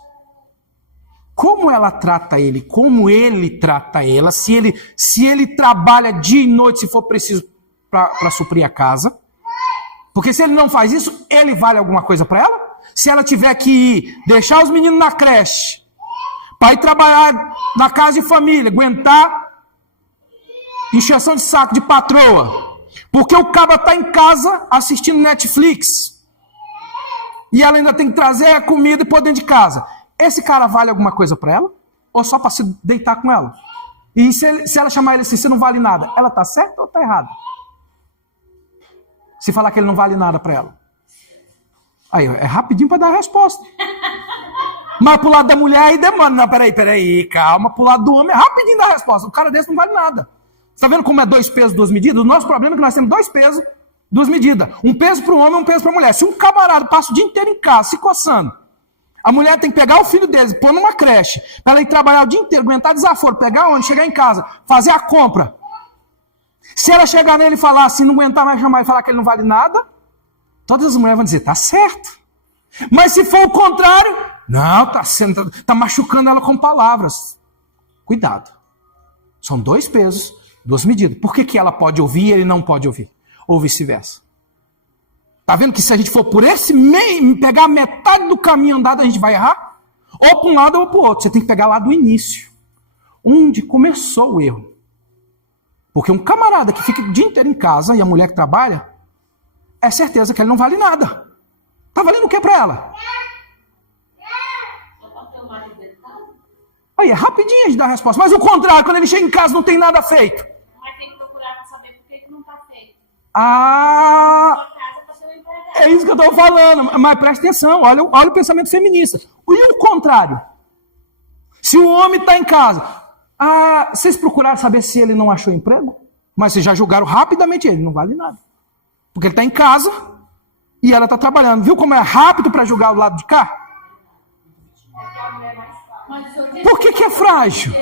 como ela trata ele, como ele trata ela, se ele trabalha dia e noite, se for preciso, para suprir a casa. Porque se ele não faz isso, ele vale alguma coisa para ela? Se ela tiver que ir, deixar os meninos na creche, para ir trabalhar na casa de família, aguentar encheção de saco de patroa, porque o cabra está em casa assistindo Netflix, e ela ainda tem que trazer a comida e pôr dentro de casa. Esse cara vale alguma coisa para ela? Ou só para se deitar com ela? E se ela chamar ele assim, você não vale nada, ela está certa ou está errada? Se falar que ele não vale nada para ela. Aí, é rapidinho para dar a resposta. Mas pro lado da mulher aí demanda. Não, peraí, calma. Pro lado do homem é rapidinho dar a resposta. O cara desse não vale nada. Você tá vendo como é 2 pesos, 2 medidas? O nosso problema é que nós temos 2 pesos, 2 medidas. Um peso para o homem e um peso para a mulher. Se um camarada passa o dia inteiro em casa, se coçando, a mulher tem que pegar o filho deles, pôr numa creche, para ela ir trabalhar o dia inteiro, aguentar desaforo, pegar onde, chegar em casa, fazer a compra. Se ela chegar nele e falar assim, não aguentar mais chamar e falar que ele não vale nada, todas as mulheres vão dizer, tá certo. Mas se for o contrário, não, tá machucando ela com palavras. Cuidado. São 2 pesos, 2 medidas. Por que ela pode ouvir e ele não pode ouvir? Ou vice-versa. Tá vendo que se a gente for por esse meio, pegar metade do caminho andado, a gente vai errar? Ou para um lado ou para o outro. Você tem que pegar lá do início. onde começou o erro. Porque um camarada que fica o dia inteiro em casa e a mulher que trabalha, é certeza que ele não vale nada. Tá valendo o que para ela? Aí é rapidinho a gente dá a resposta. Mas o contrário, quando ele chega em casa não tem nada feito. Mas tem que procurar para saber por que não está feito. Ah, Sua casa está sendo empregada. é isso que eu estou falando. Mas presta atenção, olha o pensamento feminista. E o contrário? Se o homem está em casa, vocês procuraram saber se ele não achou emprego? Mas vocês já julgaram rapidamente ele, não vale nada. Porque ele está em casa e ela está trabalhando. Viu como é rápido para julgar o lado de cá? Por que é frágil?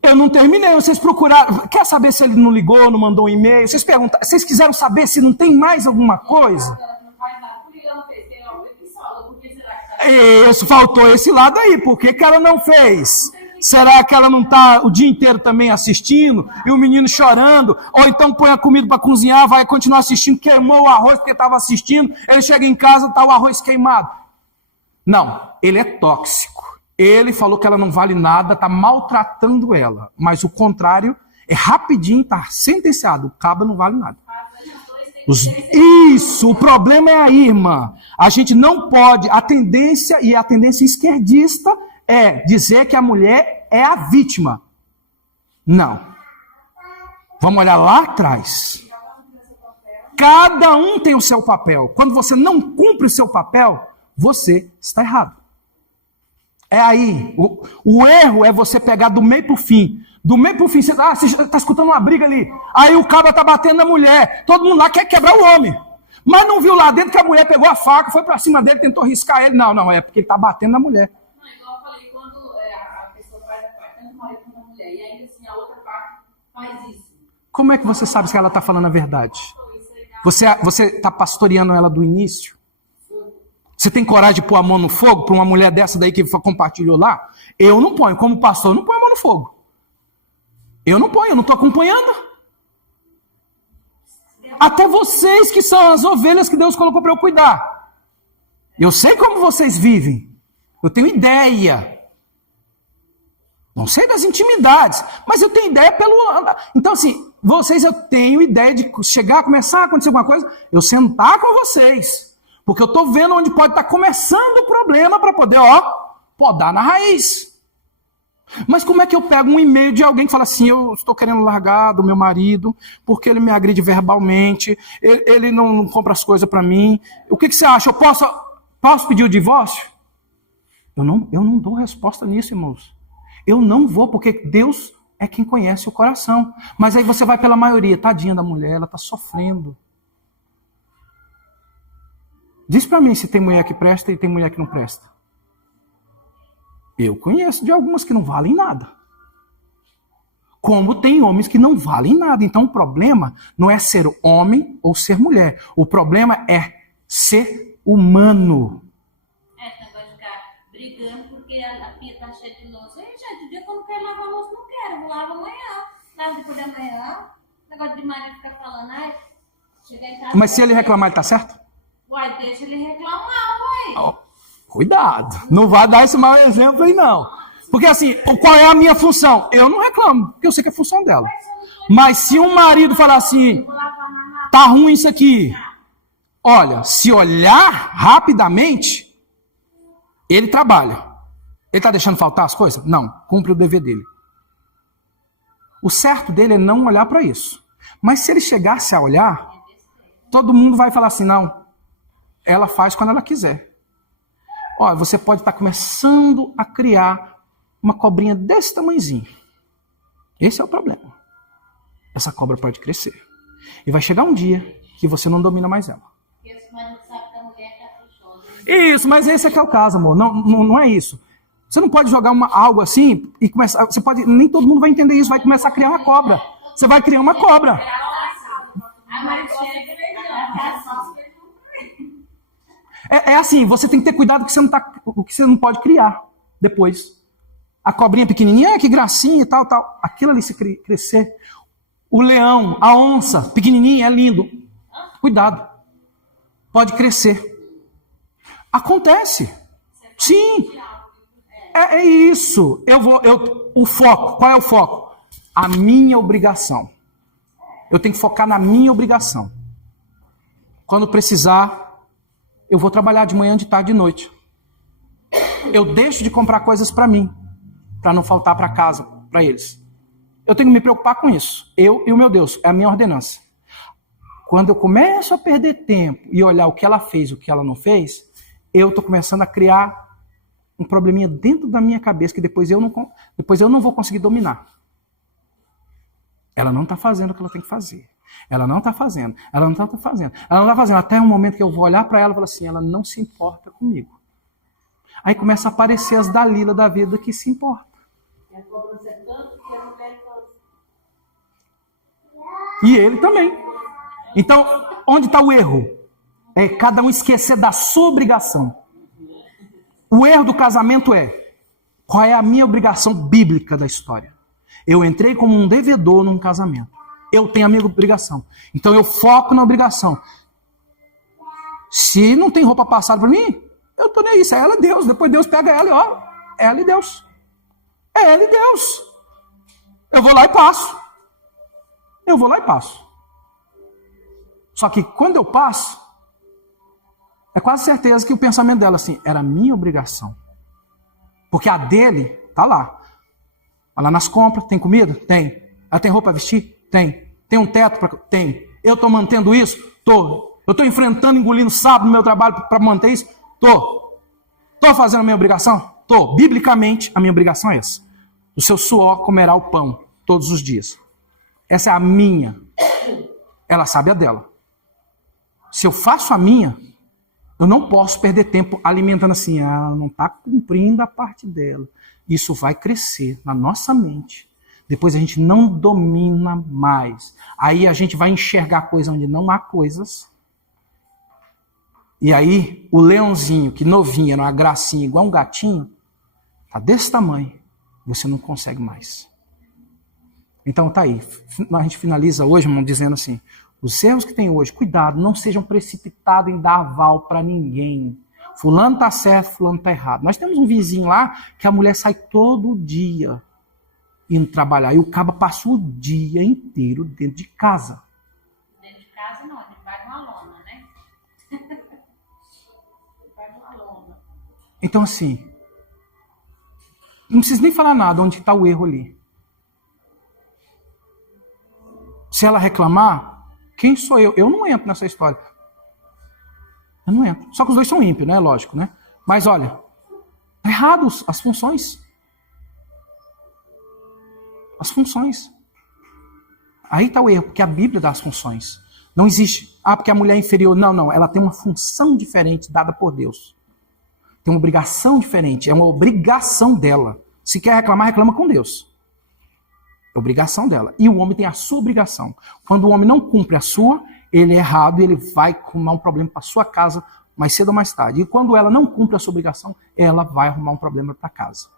Eu não terminei, vocês procuraram. Quer saber se ele não ligou, não mandou um e-mail? Vocês quiseram saber se não tem mais alguma coisa? Isso, faltou esse lado aí. Por que ela não fez? Será que ela não está o dia inteiro também assistindo? E o menino chorando? Ou então põe a comida para cozinhar, vai continuar assistindo, queimou o arroz porque estava assistindo, ele chega em casa, está o arroz queimado. Não, ele é tóxico. Ele falou que ela não vale nada, está maltratando ela. Mas o contrário é rapidinho, está sentenciado. O cabo não vale nada. Isso, o problema é aí, irmã. A gente não pode, a tendência esquerdista é dizer que a mulher é a vítima. Não. Vamos olhar lá atrás. Cada um tem o seu papel. Quando você não cumpre o seu papel, você está errado. É aí. O erro é você pegar do meio para o fim. Do meio para o fim, você está escutando uma briga ali. Aí o cara está batendo na mulher. Todo mundo lá quer quebrar o homem. Mas não viu lá dentro que a mulher pegou a faca, foi para cima dele, tentou riscar ele. Não, é porque ele está batendo na mulher. Não, igual eu falei, quando a pessoa faz a parte, tanto o marido quanto a mulher, e ainda assim a outra parte faz isso. Como é que você sabe se ela está falando a verdade? Você está pastoreando ela do início? Você tem coragem de pôr a mão no fogo para uma mulher dessa daí que compartilhou lá? Eu não ponho. Como pastor, eu não ponho a mão no fogo. Eu não ponho, eu não estou acompanhando. Até vocês que são as ovelhas que Deus colocou para eu cuidar. Eu sei como vocês vivem. Eu tenho ideia. Não sei das intimidades, mas eu tenho ideia pelo... Então assim, eu tenho ideia de chegar, começar a acontecer alguma coisa, eu sentar com vocês. Porque eu estou vendo onde pode estar começando o problema para poder, podar na raiz. Mas como é que eu pego um e-mail de alguém que fala assim, eu estou querendo largar do meu marido, porque ele me agride verbalmente, ele não compra as coisas para mim. O que você acha? Eu posso pedir o divórcio? Eu não dou resposta nisso, irmãos. Eu não vou, porque Deus é quem conhece o coração. Mas aí você vai pela maioria, tadinha da mulher, ela está sofrendo. Diz para mim se tem mulher que presta e tem mulher que não presta. Eu conheço de algumas que não valem nada. Como tem homens que não valem nada. Então o problema não é ser homem ou ser mulher. O problema é ser humano. Esse negócio de ficar brigando porque a pia está cheia de louça. Gente, o dia que eu não quero lavar a louça, não quero. Eu vou lavar amanhã. Lavo depois da manhã. Negócio de marido ficar falando, chega em casa. Mas se ele reclamar, ele está certo? Uai, deixa ele reclamar, uai. Cuidado, não vai dar esse mau exemplo aí não. Porque assim, qual é a minha função? Eu não reclamo, porque eu sei que é função dela. Mas se um marido falar assim, tá ruim isso aqui. Olha, se olhar rapidamente, ele trabalha. Ele está deixando faltar as coisas? Não, cumpre o dever dele. O certo dele é não olhar para isso. Mas se ele chegasse a olhar, todo mundo vai falar assim, não, ela faz quando ela quiser. Olha, você pode estar começando a criar uma cobrinha desse tamanhozinho. Esse é o problema. Essa cobra pode crescer. E vai chegar um dia que você não domina mais ela. Isso, mas esse é que é o caso, amor. Não é isso. Você não pode jogar algo assim e começar... nem todo mundo vai entender isso. Vai começar a criar uma cobra. Você vai criar uma cobra. É assim, você tem que ter cuidado que o que você não pode criar depois. A cobrinha pequenininha, que gracinha e tal. Aquilo ali se crescer. O leão, a onça, pequenininha, é lindo. Cuidado. Pode crescer. Acontece. Sim. É isso. O foco, qual é o foco? A minha obrigação. Eu tenho que focar na minha obrigação. Quando precisar, eu vou trabalhar de manhã, de tarde, de noite. Eu deixo de comprar coisas para mim, para não faltar para casa, para eles. Eu tenho que me preocupar com isso. Eu e o meu Deus, é a minha ordenança. Quando eu começo a perder tempo e olhar o que ela fez, o que ela não fez, eu estou começando a criar um probleminha dentro da minha cabeça que depois eu não vou conseguir dominar. Ela não está fazendo o que ela tem que fazer. Ela não está fazendo. Ela não está fazendo. Ela não está fazendo. Até um momento que eu vou olhar para ela e falar assim, ela não se importa comigo. Aí começa a aparecer as Dalila da vida que se importa. E ele também. Então, onde está o erro? É cada um esquecer da sua obrigação. O erro do casamento é, qual é a minha obrigação bíblica da história? Eu entrei como um devedor num casamento. Eu tenho a minha obrigação. Então eu foco na obrigação. Se não tem roupa passada para mim, eu estou nem aí. Isso é ela e Deus. Depois Deus pega ela e ó, ela e Deus. É ela e Deus. Eu vou lá e passo. Eu vou lá e passo. Só que quando eu passo, é quase certeza que o pensamento dela assim, era minha obrigação. Porque a dele tá lá. Vai lá nas compras, tem comida? Tem. Ela tem roupa para vestir? Tem. Tem um teto? Tem. Eu estou mantendo isso? Estou. Eu estou enfrentando, engolindo sábado no meu trabalho para manter isso? Estou. Estou fazendo a minha obrigação? Estou. Biblicamente, a minha obrigação é essa. O seu suor comerá o pão todos os dias. Essa é a minha. Ela sabe a dela. Se eu faço a minha, eu não posso perder tempo alimentando assim, ela não está cumprindo a parte dela. Isso vai crescer na nossa mente. Depois a gente não domina mais. Aí a gente vai enxergar coisa onde não há coisas. E aí o leãozinho, que novinho, era uma gracinha igual um gatinho, está desse tamanho, você não consegue mais. Então tá aí. A gente finaliza hoje, irmão, dizendo assim, os erros que tem hoje, cuidado, não sejam precipitados em dar aval para ninguém. Fulano está certo, fulano está errado. Nós temos um vizinho lá que a mulher sai todo dia indo trabalhar. E o caba passa o dia inteiro dentro de casa. Dentro de casa não, debaixo de uma lona, né? Debaixo de uma lona. Então assim, não precisa nem falar nada onde está o erro ali. Se ela reclamar, quem sou eu? Eu não entro nessa história. Eu não entro. Só que os dois são ímpios, né? Lógico, né? Mas olha, tá errado as funções. As funções. Aí está o erro, porque a Bíblia dá as funções. Não existe, porque a mulher é inferior. Não, não. Ela tem uma função diferente dada por Deus. Tem uma obrigação diferente. É uma obrigação dela. Se quer reclamar, reclama com Deus. É obrigação dela. E o homem tem a sua obrigação. Quando o homem não cumpre a sua, ele é errado e ele vai arrumar um problema para sua casa mais cedo ou mais tarde. E quando ela não cumpre a sua obrigação, ela vai arrumar um problema para casa.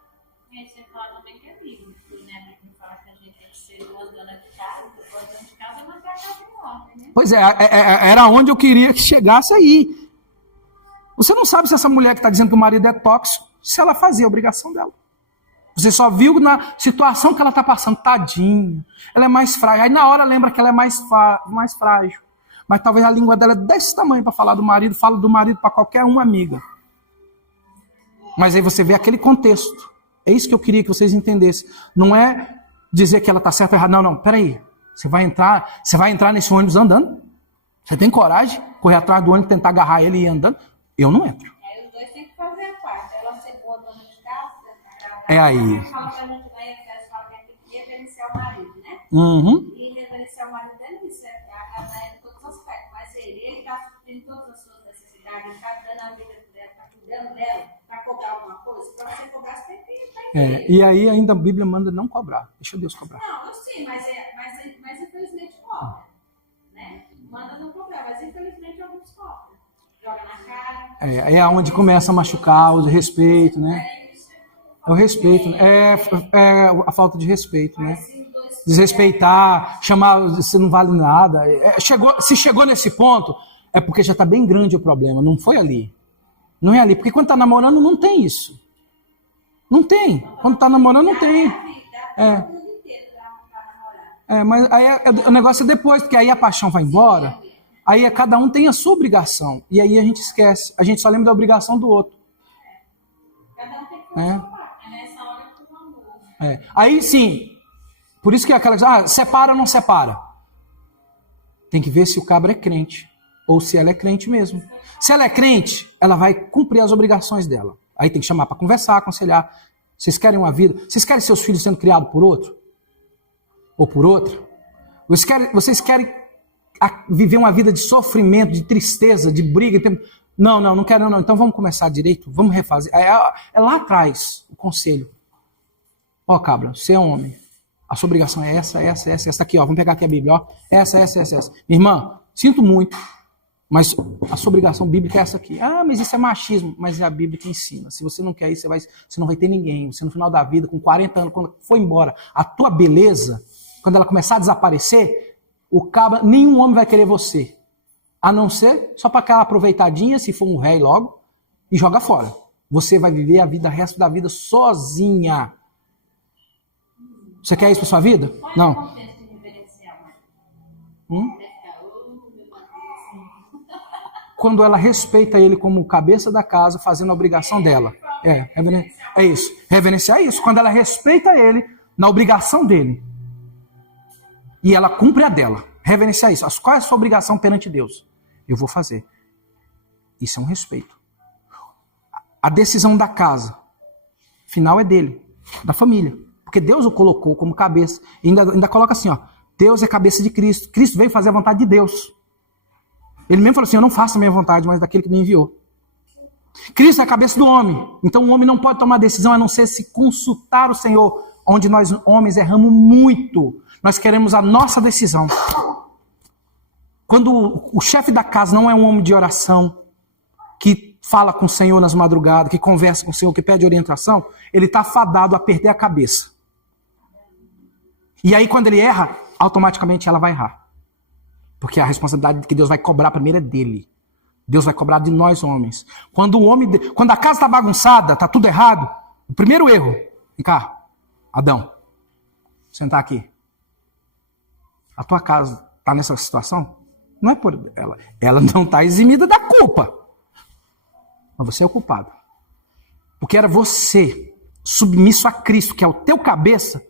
E aí você fala também que é bíblico, né? A Bíblia fala que a gente tem que ser uma dona de casa, depois dona de casa manter a casa em ordem, né? Pois é, era onde eu queria que chegasse aí. Você não sabe se essa mulher que está dizendo que o marido é tóxico, se ela fazia a obrigação dela. Você só viu na situação que ela está passando, tadinha. Ela é mais frágil. Aí na hora lembra que ela é mais frágil. Mas talvez a língua dela é desse tamanho para falar do marido, fala do marido para qualquer uma amiga. Mas aí você vê aquele contexto. É isso que eu queria que vocês entendessem. Não é dizer que ela está certa ou errada. Não, não, peraí. Você vai entrar nesse ônibus andando? Você tem coragem de correr atrás do ônibus, tentar agarrar ele e ir andando? Eu não entro. Aí os dois têm que fazer a parte. Ela ser boa dona de casa, É aí. fala pra gente, aí eles falam que tem que reverenciar o marido, né? Uhum. E reverenciar o marido é isso, a casa é em todos os aspectos. Mas ele está suprindo todas as suas necessidades, ele está dando a vida dela, está cuidando dela, para cobrar alguma coisa. Para você cobrar, você tem que E aí ainda a Bíblia manda não cobrar. Deixa Deus cobrar. Não, eu sei, mas infelizmente cobra. Né? Manda não cobrar, mas infelizmente alguns cobram. Joga na cara. É onde começa a machucar o respeito, né? É o respeito, é a falta de respeito, né? Desrespeitar, chamar, você não vale nada. Se chegou nesse ponto, é porque já está bem grande o problema, não foi ali. Não é ali, porque quando está namorando não tem isso. Não tem. Quando tá namorando, não tem. É. Mas aí o negócio é depois, porque aí a paixão vai embora, aí cada um tem a sua obrigação. E aí a gente esquece. A gente só lembra da obrigação do outro. Cada um tem que fazer sua parte. É nessa hora que o amor. Aí sim, por isso que é aquela separa ou não separa? Tem que ver se o cabra é crente. Ou se ela é crente mesmo. Se ela é crente, ela vai cumprir as obrigações dela. Aí tem que chamar para conversar, aconselhar. Vocês querem uma vida? Vocês querem seus filhos sendo criados por outro? Ou por outra? Vocês querem viver uma vida de sofrimento, de tristeza, de briga? Não quero não. Então vamos começar direito, vamos refazer. É lá atrás o conselho. Ó, cabra, você é homem. A sua obrigação é essa aqui, ó. Vamos pegar aqui a Bíblia, ó. Essa. Minha irmã, sinto muito, mas a sua obrigação bíblica é essa aqui. Mas isso é machismo. Mas é a Bíblia que ensina. Se você não quer isso, você não vai ter ninguém. Você no final da vida, com 40 anos, quando for embora, a tua beleza, quando ela começar a desaparecer, nenhum homem vai querer você. A não ser só para aquela aproveitadinha, se for um rei logo, e joga fora. Você vai viver o resto da vida sozinha. Você quer isso para sua vida? Não. Quando ela respeita ele como cabeça da casa, fazendo a obrigação dela. É isso. Reverenciar isso. Quando ela respeita ele na obrigação dele. E ela cumpre a dela. Reverenciar isso. Qual é a sua obrigação perante Deus? Eu vou fazer. Isso é um respeito. A decisão da casa final é dele, da família. Porque Deus o colocou como cabeça. E ainda coloca assim, ó. Deus é cabeça de Cristo. Cristo veio fazer a vontade de Deus. Ele mesmo falou assim, eu não faço a minha vontade, mas daquele que me enviou. Cristo é a cabeça do homem. Então o homem não pode tomar decisão a não ser se consultar o Senhor. Onde nós homens erramos muito. Nós queremos a nossa decisão. Quando o chefe da casa não é um homem de oração, que fala com o Senhor nas madrugadas, que conversa com o Senhor, que pede orientação, ele está fadado a perder a cabeça. E aí quando ele erra, automaticamente ela vai errar. Porque a responsabilidade que Deus vai cobrar primeiro é dele. Deus vai cobrar de nós homens. Quando a casa está bagunçada, está tudo errado, o primeiro erro, vem cá, Adão, sentar aqui. A tua casa está nessa situação? Não é por ela. Ela não está eximida da culpa. Mas você é o culpado. Porque era você, submisso a Cristo, que é o teu cabeça,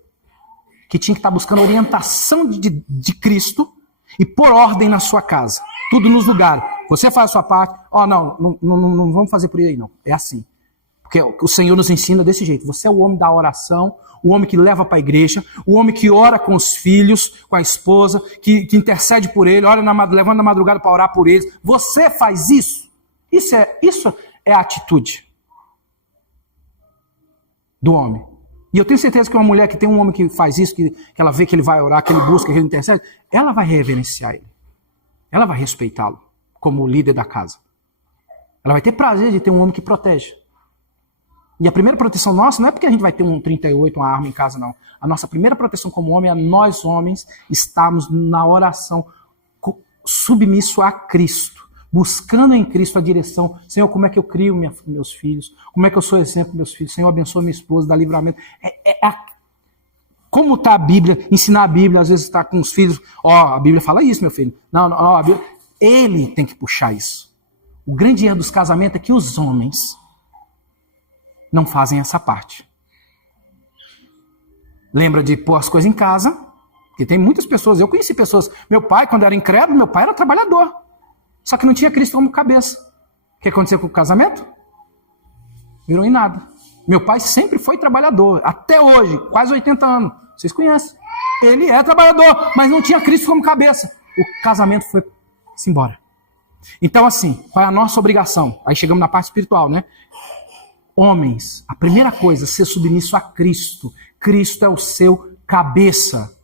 que tinha que estar buscando orientação de Cristo e pôr ordem na sua casa. Tudo nos lugares. Você faz a sua parte. Não vamos fazer por aí não. É assim. Porque o Senhor nos ensina desse jeito. Você é o homem da oração, o homem que leva para a igreja, o homem que ora com os filhos, com a esposa, que intercede por ele, levando na madrugada para orar por eles. Você faz isso. Isso é a atitude do homem. E eu tenho certeza que uma mulher que tem um homem que faz isso, que ela vê que ele vai orar, que ele busca, que ele intercede, ela vai reverenciar ele. Ela vai respeitá-lo como líder da casa. Ela vai ter prazer de ter um homem que protege. E a primeira proteção nossa não é porque a gente vai ter um 38, uma arma em casa, não. A nossa primeira proteção como homem é nós, homens, estarmos na oração submisso a Cristo, buscando em Cristo a direção. Senhor, como é que eu crio meus filhos? Como é que eu sou exemplo dos meus filhos? Senhor, abençoa minha esposa, dá livramento. Como está a Bíblia? Ensinar a Bíblia, às vezes está com os filhos. A Bíblia fala isso, meu filho. Não, a Bíblia... Ele tem que puxar isso. O grande erro dos casamentos é que os homens não fazem essa parte. Lembra de pôr as coisas em casa? Porque tem muitas pessoas, eu conheci pessoas, meu pai, quando era incrédulo, meu pai era trabalhador. Só que não tinha Cristo como cabeça. O que aconteceu com o casamento? Virou em nada. Meu pai sempre foi trabalhador, até hoje, quase 80 anos. Vocês conhecem. Ele é trabalhador, mas não tinha Cristo como cabeça. O casamento foi-se embora. Então assim, qual é a nossa obrigação? Aí chegamos na parte espiritual, né? Homens, a primeira coisa, ser submisso a Cristo. Cristo é o seu cabeça.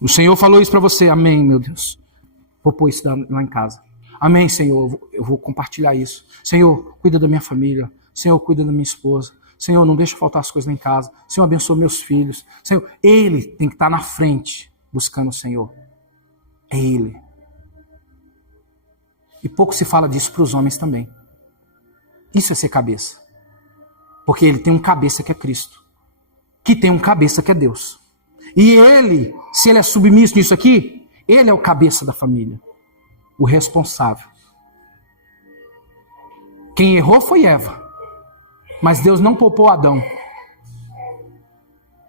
O Senhor falou isso para você. Amém, meu Deus. Vou pôr isso lá em casa. Amém, Senhor. Eu vou compartilhar isso. Senhor, cuida da minha família. Senhor, cuida da minha esposa. Senhor, não deixa faltar as coisas lá em casa. Senhor, abençoa meus filhos. Senhor, Ele tem que estar na frente, buscando o Senhor. É Ele. E pouco se fala disso para os homens também. Isso é ser cabeça. Porque ele tem um cabeça que é Cristo, que tem um cabeça que é Deus. E ele, se ele é submisso nisso aqui, ele é o cabeça da família, o responsável. Quem errou foi Eva, mas Deus não poupou Adão.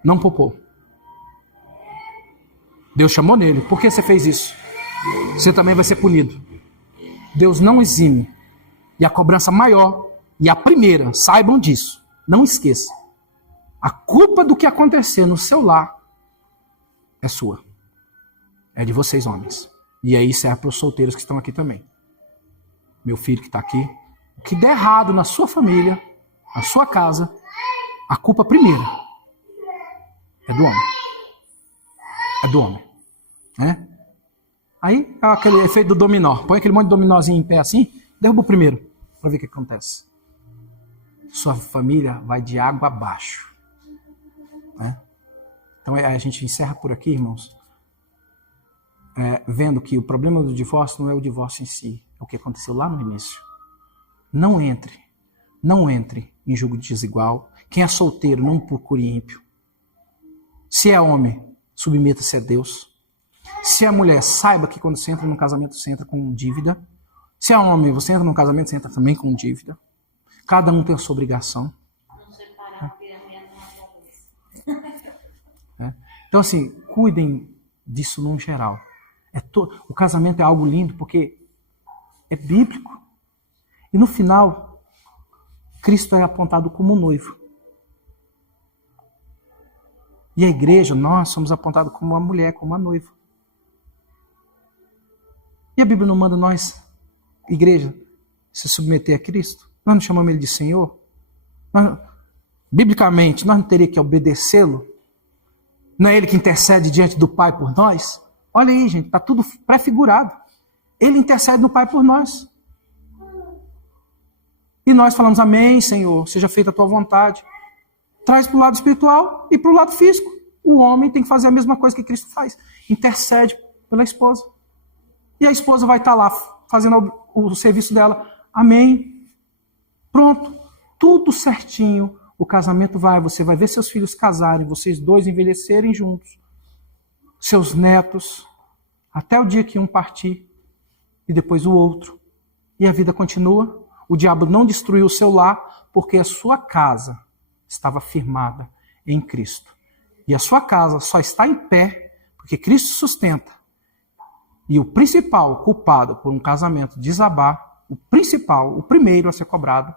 Não poupou. Deus chamou nele. Por que você fez isso? Você também vai ser punido. Deus não exime. E a cobrança maior, e a primeira, saibam disso, não esqueça. A culpa do que acontecer no seu lar é sua. É de vocês, homens. E aí serve para os solteiros que estão aqui também. Meu filho que está aqui. O que der errado na sua família, na sua casa, a culpa primeira é do homem. É do homem. Né? Aí, aquele efeito do dominó. Põe aquele monte de dominózinho em pé assim, derruba o primeiro, para ver o que acontece. Sua família vai de água abaixo. Né? Então a gente encerra por aqui, irmãos, vendo que o problema do divórcio não é o divórcio em si, é o que aconteceu lá no início. Não entre em julgo desigual. Quem é solteiro, não procure ímpio. Se é homem, submeta-se a Deus. Se é mulher, saiba que quando você entra num casamento, você entra com dívida. Se é homem, você entra num casamento, você entra também com dívida. Cada um tem a sua obrigação. Não separar, porque a minha não é. Então, assim, cuidem disso num geral. O casamento é algo lindo porque é bíblico. E no final, Cristo é apontado como noivo. E a igreja, nós somos apontados como uma mulher, como uma noiva. E a Bíblia não manda nós, igreja, se submeter a Cristo? Nós não chamamos Ele de Senhor? Biblicamente, nós não teríamos que obedecê-lo? Não é Ele que intercede diante do Pai por nós? Olha aí, gente, está tudo pré-figurado. Ele intercede no Pai por nós. E nós falamos, amém, Senhor, seja feita a tua vontade. Traz para o lado espiritual e para o lado físico. O homem tem que fazer a mesma coisa que Cristo faz. Intercede pela esposa. E a esposa vai estar lá fazendo o serviço dela. Amém. Pronto. Tudo certinho. O casamento você vai ver seus filhos casarem, vocês dois envelhecerem juntos. Seus netos. Até o dia que um partir. E depois o outro. E a vida continua. O diabo não destruiu o seu lar, porque a sua casa estava firmada em Cristo. E a sua casa só está em pé, porque Cristo sustenta. E o principal culpado por um casamento desabar, o primeiro a ser cobrado,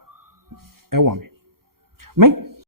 é o homem. Amém?